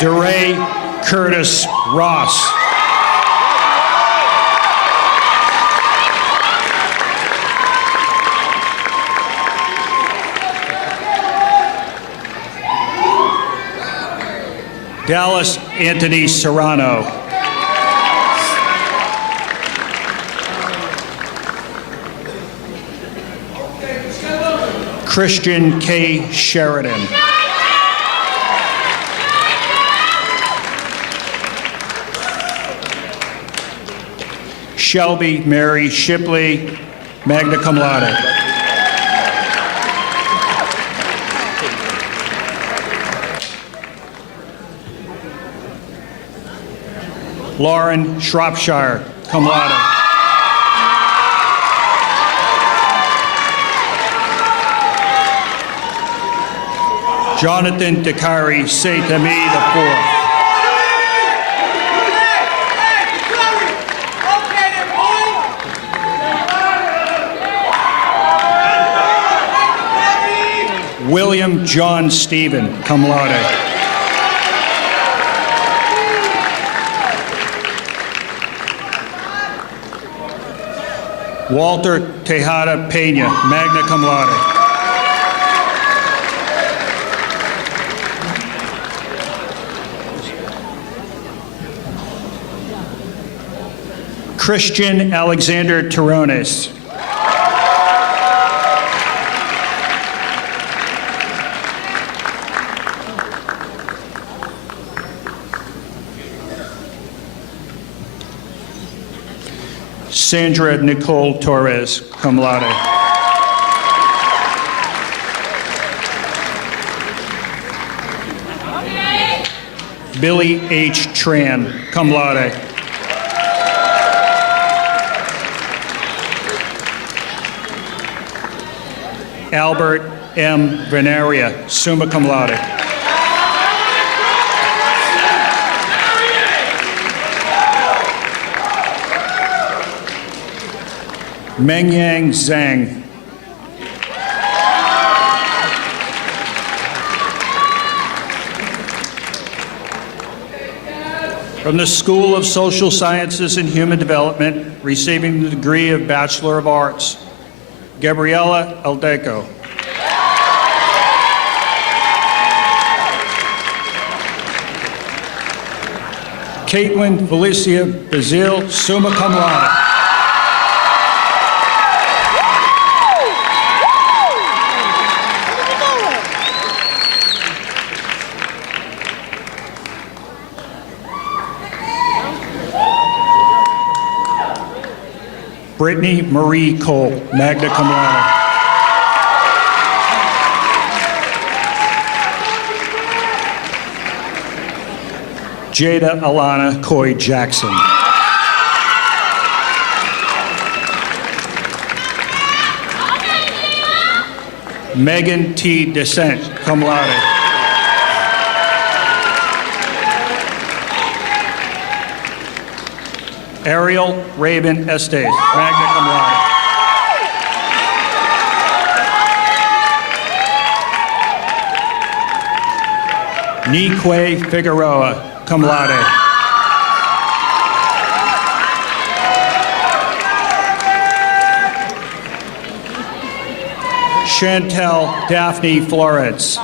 DeRay Curtis Ross. Dallas Anthony Serrano. Christian K. Sheridan. Shelby Mary Shipley, magna cum laude. Lauren Shropshire, cum laude. Jonathan Dakari Saint-Ami IV. William John Stephen, cum laude. Walter Tejada Pena, magna cum laude. Christian Alexander Terrones. Sandra Nicole Torres, cum laude. Billy H. Tran, cum laude. Albert M. Venaria, summa cum laude. Mengyang Zhang. From the School of Social Sciences and Human Development, receiving the degree of Bachelor of Arts, Gabriela Aldeco. Caitlin Felicia Bazile, summa cum laude. Brittany Marie Cole, magna cum laude. Jada Alana Coy Jackson. Megan T. Descent, cum laude. Ariel Raven Estes, magna cum laude. Nikwe Figueroa, cum laude. Chantel Daphne Florence.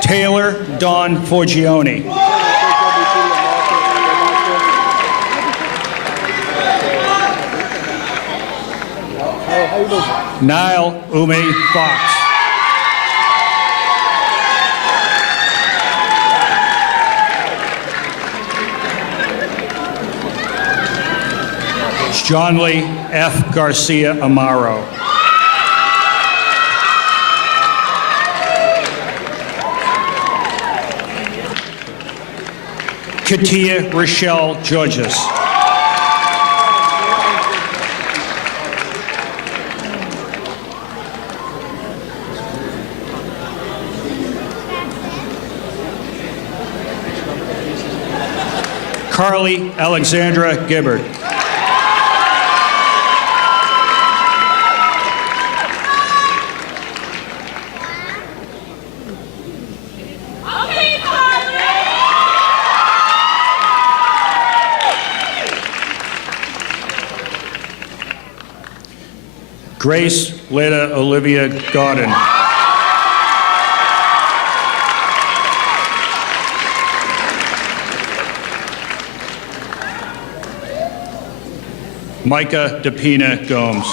Taylor Dawn Forgione. Niall Ume Fox. John Lee F. Garcia Amaro. Katia Rochelle Georges. Carly Alexandra Gibbard. Grace Leda Olivia Godin. Micah DePina Gomes.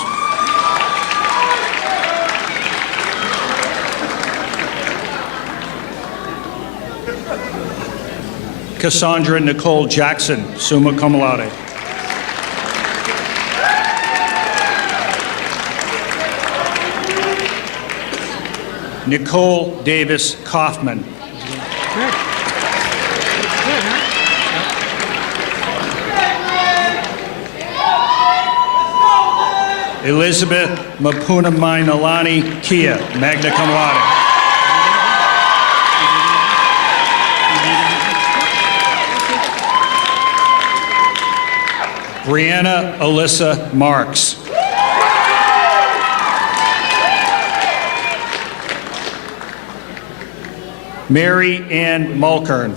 Cassandra Nicole Jackson, summa cum laude. Nicole Davis Kaufman. Elizabeth Mapunamainalani Kia, magna cum laude. Brianna Alyssa Marks. Mary Ann Mulkern.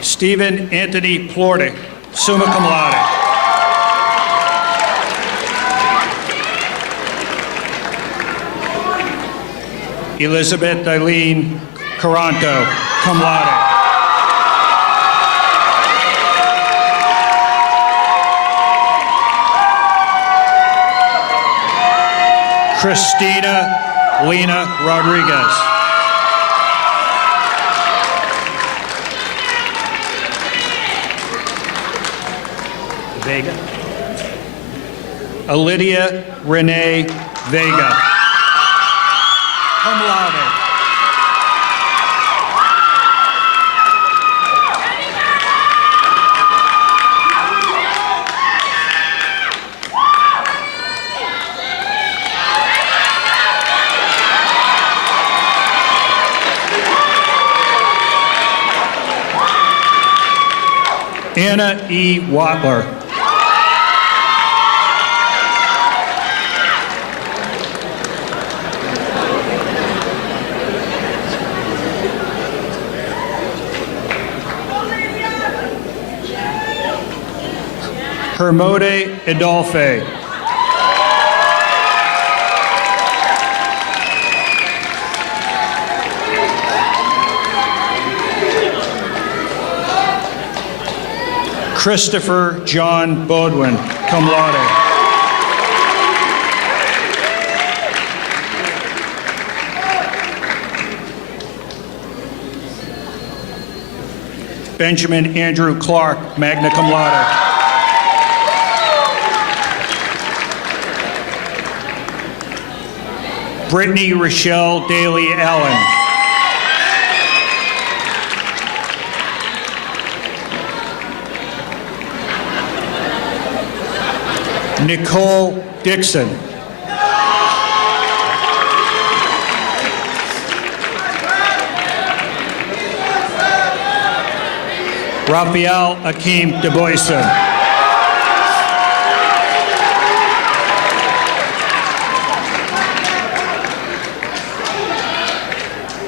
Stephen Anthony Plordick, summa cum laude. Elizabeth Eileen Caranto, cum laude. Christina Lena Rodriguez. Vega. Lydia Renee Vega, cum laude. Anna E. Watler. Hermode Adolphe. Christopher John Bodwin, cum laude. Benjamin Andrew Clark, magna cum laude. Brittany Rochelle Daly Allen. Nicole Dixon. Raphael Akeem DeBoyson.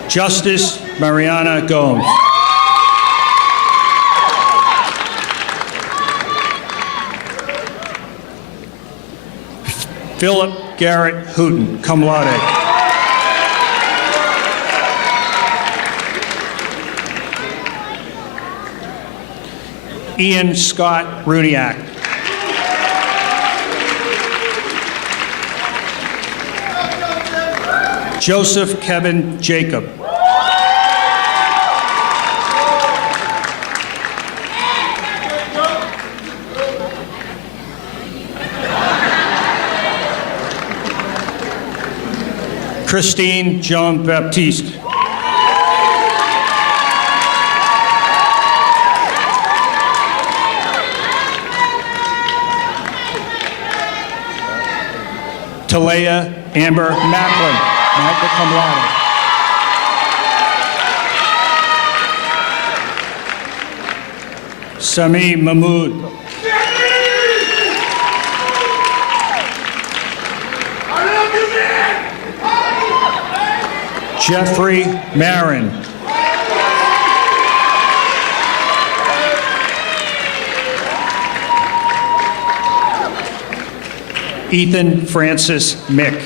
Justice Mariana Gomes. Philip Garrett Hooten, cum laude. Ian Scott Runiak. Joseph Kevin Jacob. Christine Jean Baptiste. Talea Amber Macklin, magna cum laude. Sami Mahmood. Jeffrey Marin. Ethan Francis Mick.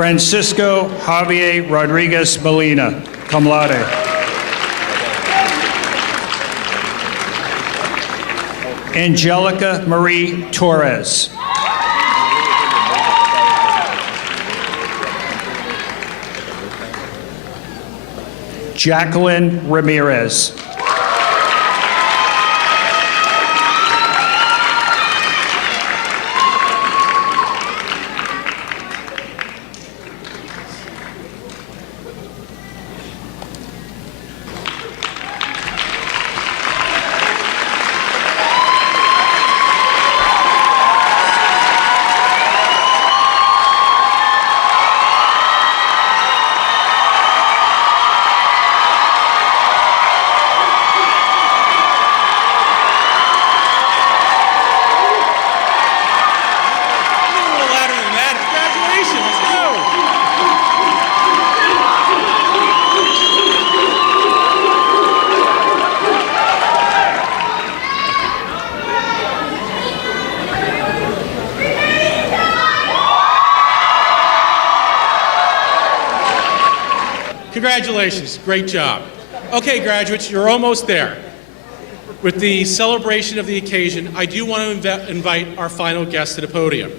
Francisco Javier Rodriguez Molina, cum laude. Angelica Marie Torres. Jacqueline Ramirez. Congratulations, great job. Okay, graduates, you're almost there. With the celebration of the occasion, I do want to invite our final guest to the podium.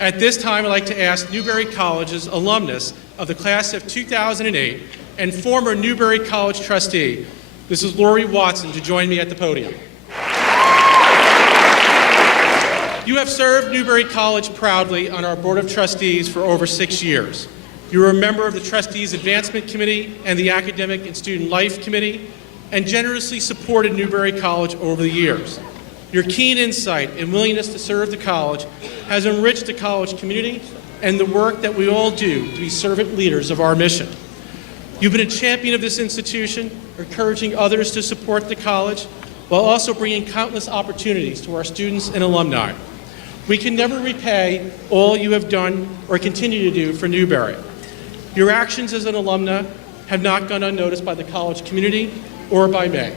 At this time, I'd like to ask Newbury College's alumnus of the class of 2008 and former Newbury College trustee, Mrs. Lori Watson, to join me at the podium. You have served Newbury College proudly on our Board of Trustees for over 6 years. You are a member of the Trustees Advancement Committee and the Academic and Student Life Committee, and generously supported Newbury College over the years. Your keen insight and willingness to serve the college has enriched the college community and the work that we all do to be servant leaders of our mission. You've been a champion of this institution, encouraging others to support the college, while also bringing countless opportunities to our students and alumni. We can never repay all you have done or continue to do for Newbury. Your actions as an alumna have not gone unnoticed by the college community or by me.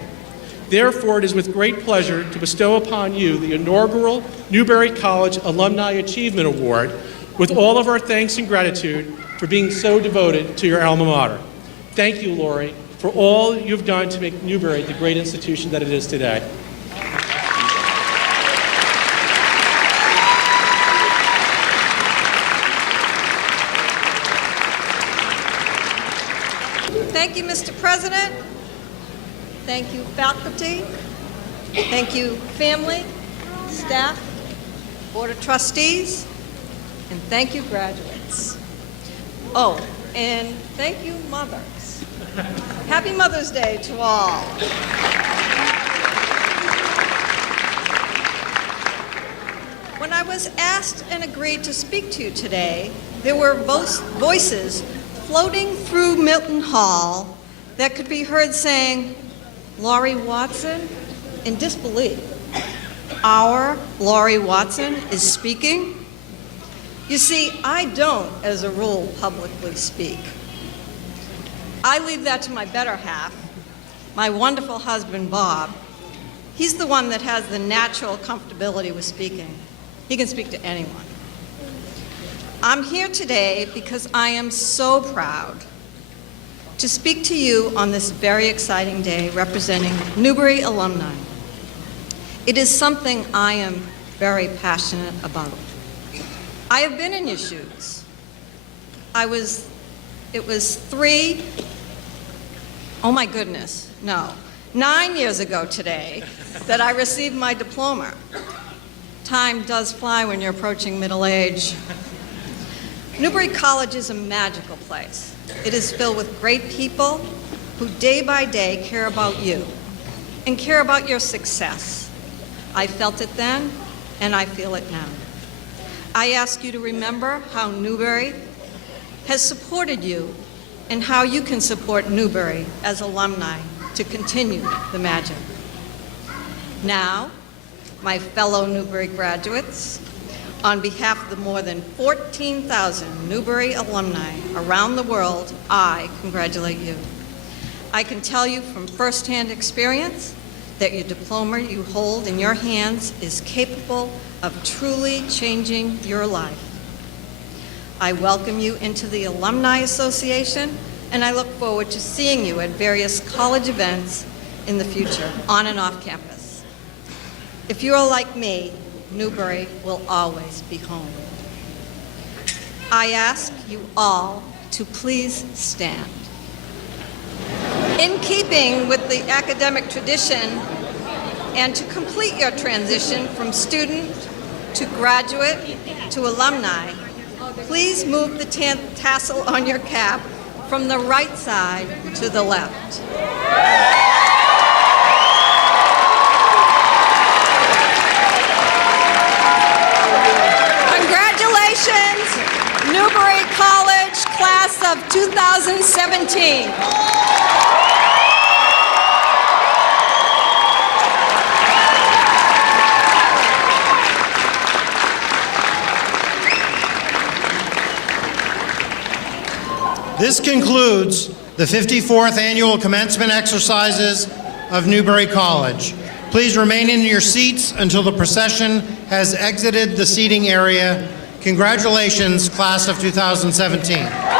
Therefore, it is with great pleasure to bestow upon you the inaugural Newbury College Alumni Achievement Award, with all of our thanks and gratitude for being so devoted to your alma mater. Thank you, Lori, for all you've done to make Newbury the great institution that it is today. Thank you, Mr. President. Thank you, faculty. Thank you, family, staff, Board of Trustees, and thank you, graduates. Oh, and thank you, mothers. Happy Mother's Day to all. When I was asked and agreed to speak to you today, there were voices floating through Milton Hall that could be heard saying, "Lori Watson," in disbelief. Our Lori Watson is speaking? You see, I don't, as a rule, publicly speak. I leave that to my better half, my wonderful husband, Bob. He's the one that has the natural comfortability with speaking. He can speak to anyone. I'm here today because I am so proud to speak to you on this very exciting day representing Newbury alumni. It is something I am very passionate about. I have been in your shoes. It was 9 years ago today that I received my diploma. Time does fly when you're approaching middle age. Newbury College is a magical place. It is filled with great people who day by day care about you and care about your success. I felt it then, and I feel it now. I ask you to remember how Newbury has supported you and how you can support Newbury as alumni to continue the magic. Now, my fellow Newbury graduates, on behalf of the more than 14,000 Newbury alumni around the world, I congratulate you. I can tell you from firsthand experience that your diploma you hold in your hands is capable of truly changing your life. I welcome you into the Alumni Association, and I look forward to seeing you at various college events in the future, on and off campus. If you are like me, Newbury will always be home. I ask you all to please stand. In keeping with the academic tradition, and to complete your transition from student to graduate to alumni, please move the tassel on your cap from the right side to the left. Congratulations, Newbury College class of 2017. This concludes the 54th Annual Commencement Exercises of Newbury College. Please remain in your seats until the procession has exited the seating area. Congratulations, class of 2017.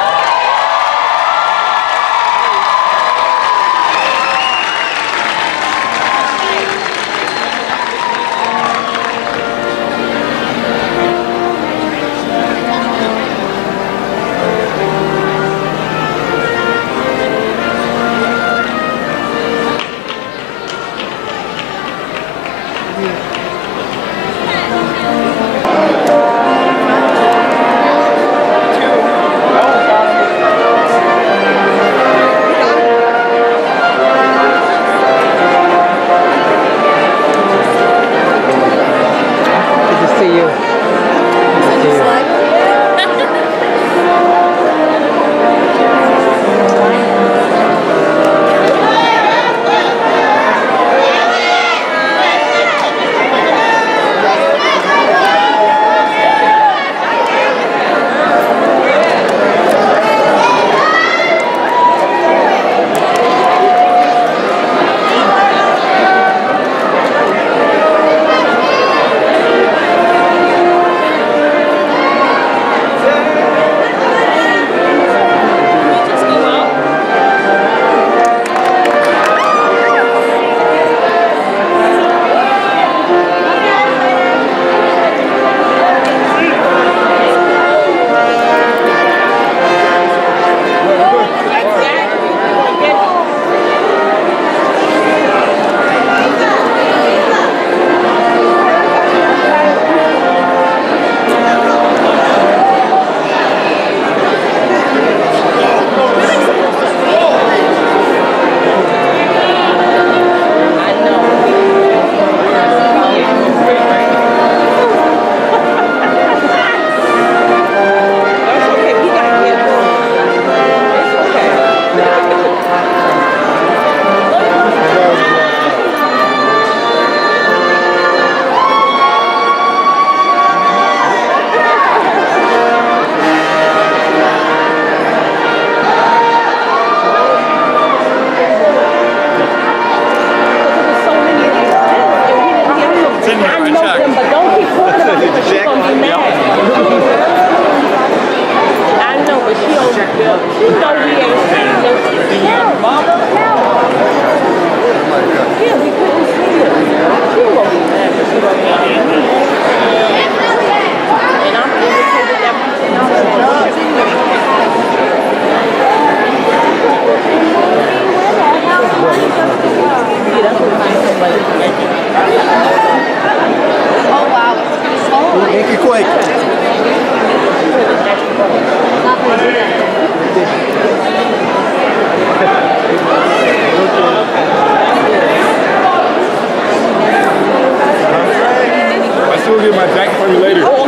I'll get my jacket for you later.